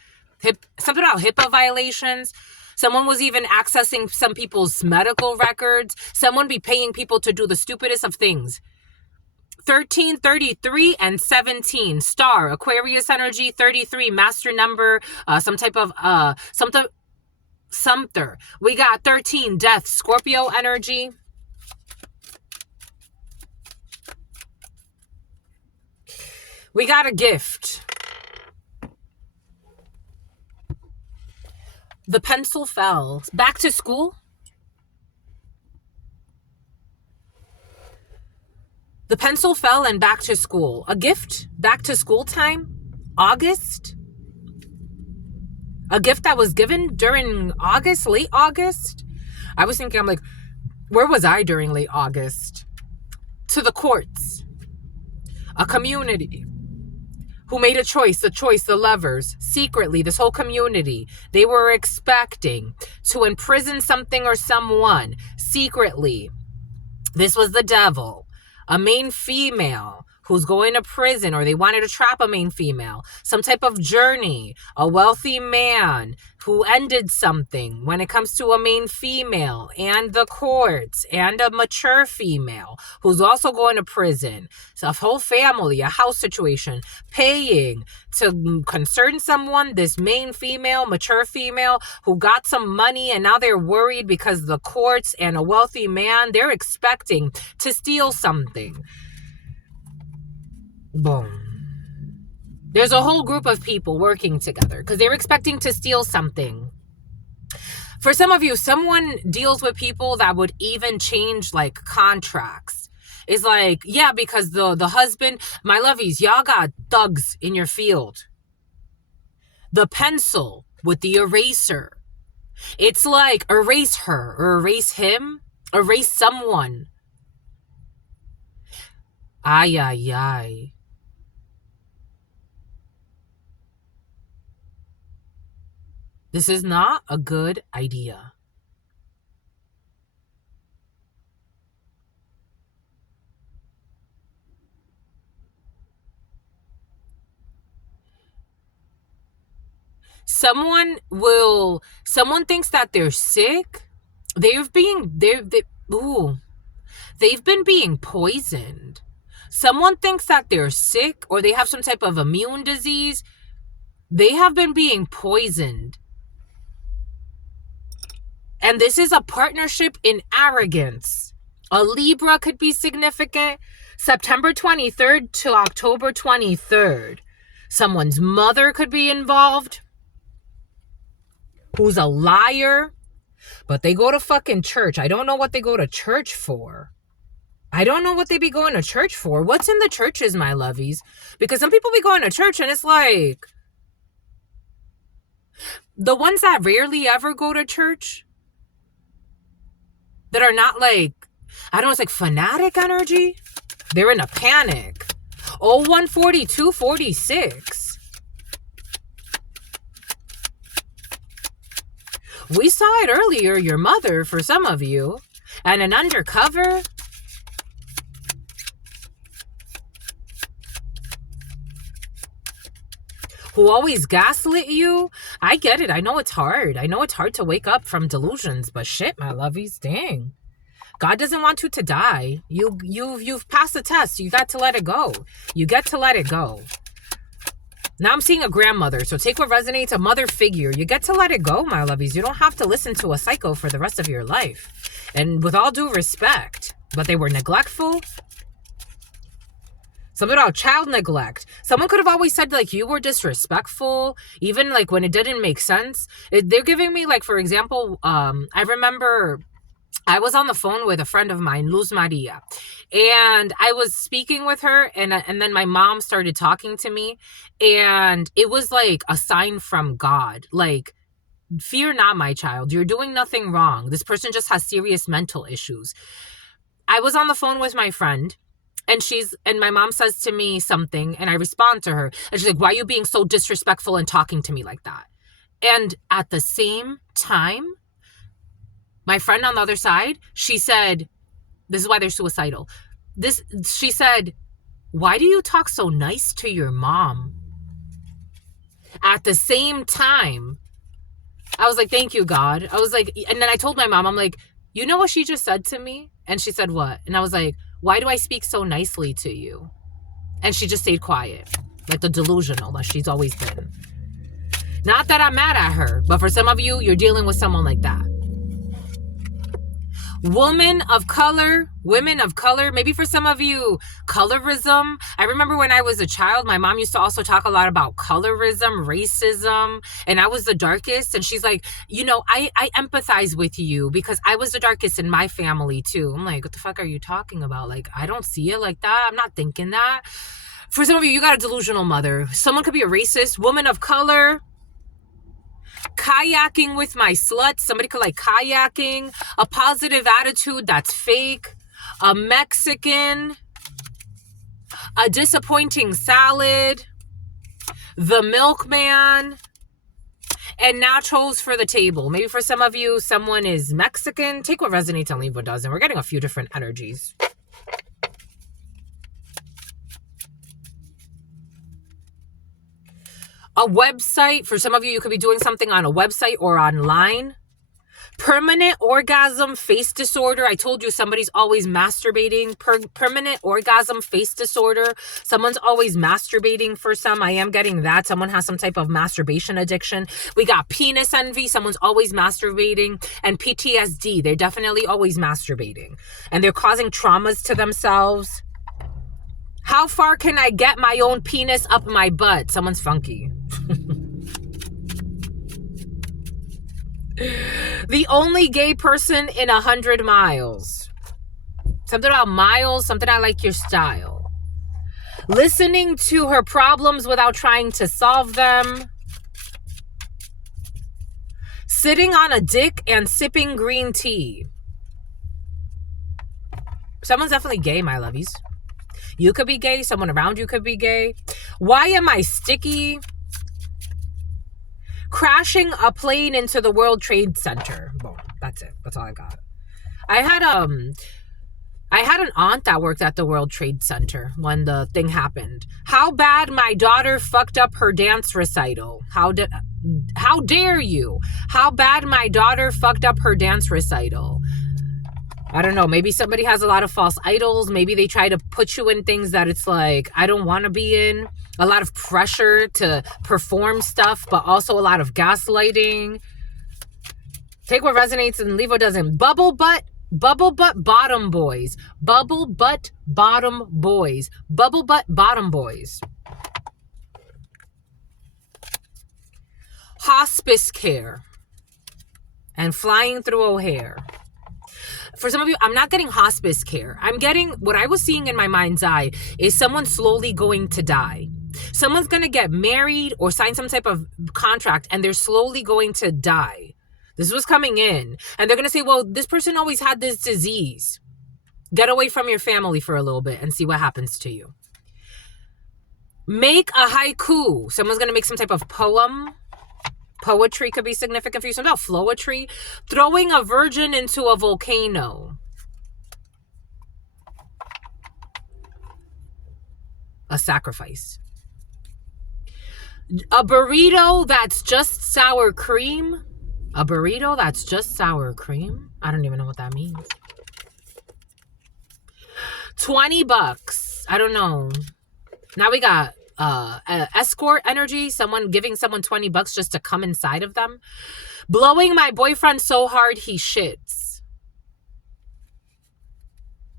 Something about HIPAA violations. Someone was even accessing some people's medical records. Someone be paying people to do the stupidest of things. 13, 33, and 17. Star, Aquarius energy, 33, master number, some type of, Sumter. We got 13, death, Scorpio energy. We got a gift. The pencil fell. Back to school. The pencil fell and back to school. A gift, back to school time, August. A gift that was given during August, late August. I was thinking, I'm like, where was I during late August? To the courts. A community who made a choice, the lovers, secretly, this whole community, they were expecting to imprison something or someone secretly. This was the devil. A main female who's going to prison, or they wanted to trap a main female. Some type of journey. A wealthy man who ended something when it comes to a main female and the courts, and a mature female who's also going to prison. So a whole family, a house situation, paying to concern someone, this main female, mature female who got some money, and now they're worried because the courts and a wealthy man, they're expecting to steal something. Boom. There's a whole group of people working together because they're expecting to steal something. For some of you, someone deals with people that would even change like contracts. It's like, yeah, because the husband, my lovies, y'all got thugs in your field. The pencil with the eraser. It's like erase her or erase him, erase someone. Ay, ay, ay. This is not a good idea. Someone thinks that they're sick. They've been being poisoned. Someone thinks that they're sick or they have some type of immune disease. They have been being poisoned. And this is a partnership in arrogance. A Libra could be significant. September 23rd to October 23rd. Someone's mother could be involved. Who's a liar. But they go to fucking church. I don't know what they go to church for. I don't know what they be going to church for. What's in the churches, my lovies? Because some people be going to church and it's like... The ones that rarely ever go to church... that are not like, I don't know, it's like fanatic energy. They're in a panic. 014246. We saw it earlier, your mother, for some of you. And an undercover. who always gaslit you. I get it. I know it's hard. I know it's hard to wake up from delusions, but shit, my lovies, dang. God doesn't want you to die. You've passed the test. You got to let it go. You get to let it go. Now I'm seeing a grandmother, so take what resonates, a mother figure. You get to let it go, my lovies. You don't have to listen to a psycho for the rest of your life. And with all due respect, but they were neglectful. Something about child neglect. Someone could have always said, like, you were disrespectful, even, like, when it didn't make sense. They're giving me, like, for example, I remember I was on the phone with a friend of mine, Luz Maria, and I was speaking with her, and then my mom started talking to me, and it was like a sign from God, like, fear not, my child. You're doing nothing wrong. This person just has serious mental issues. I was on the phone with my friend, and my mom says to me something, and I respond to her, and she's like, why are you being so disrespectful and talking to me like that? And at the same time, my friend on the other side, she said, this is why they're suicidal. She said, why do you talk so nice to your mom? At the same time, I was like, thank you, God. I was like, and then I told my mom, I'm like, you know what she just said to me? And she said, what? And I was like, why do I speak so nicely to you? And she just stayed quiet, like the delusional that she's always been. Not that I'm mad at her, but for some of you, you're dealing with someone like that. Women of color, maybe for some of you, colorism. I remember when I was a child, my mom used to also talk a lot about colorism, racism, and I was the darkest. And she's like, you know, I empathize with you because I was the darkest in my family too. I'm like, what the fuck are you talking about? Like, I don't see it like that. I'm not thinking that. For some of you, you got a delusional mother. Someone could be a racist. Woman of color. Kayaking with my sluts. Somebody could like kayaking. A positive attitude that's fake. A Mexican. A disappointing salad. The milkman. And nachos for the table. Maybe for some of you, someone is Mexican. Take what resonates and leave what doesn't. We're getting a few different energies. A website. For some of you, you could be doing something on a website or online. Permanent orgasm face disorder. I told you somebody's always masturbating. Permanent orgasm face disorder. Someone's always masturbating for some. I am getting that. Someone has some type of masturbation addiction. We got penis envy. Someone's always masturbating. And PTSD. They're definitely always masturbating. And they're causing traumas to themselves. How far can I get my own penis up my butt? Someone's funky. The only gay person in 100 miles. Something about miles, something I like your style. Listening to her problems without trying to solve them. Sitting on a dick and sipping green tea. Someone's definitely gay, my lovies. You could be gay. Someone around you could be gay. Why am I sticky? Crashing a plane into the World Trade Center. Boom. That's it. That's all I got. I had an aunt that worked at the World Trade Center when the thing happened. How bad my daughter fucked up her dance recital. How dare you? How bad my daughter fucked up her dance recital. I don't know. Maybe somebody has a lot of false idols. Maybe they try to put you in things that it's like, I don't want to be in. A lot of pressure to perform stuff, but also a lot of gaslighting. Take what resonates and leave what doesn't. Bubble butt bottom boys. Bubble butt bottom boys. Bubble butt bottom boys. Hospice care. And flying through O'Hare. For some of you, I'm not getting hospice care. I'm getting, what I was seeing in my mind's eye is someone slowly going to die. Someone's going to get married or sign some type of contract and they're slowly going to die. This was coming in. And they're going to say, well, this person always had this disease. Get away from your family for a little bit and see what happens to you. Make a haiku. Someone's going to make some type of poem. Poetry could be significant for you. Something about flowetry. Throwing a virgin into a volcano. A sacrifice. A burrito that's just sour cream. A burrito that's just sour cream. I don't even know what that means. $20. I don't know. Now we got escort energy. Someone giving someone $20 just to come inside of them. Blowing my boyfriend so hard he shits.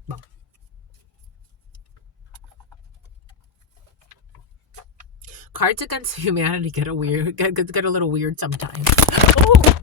Well. Cards Against Humanity get a little weird sometimes. Oh.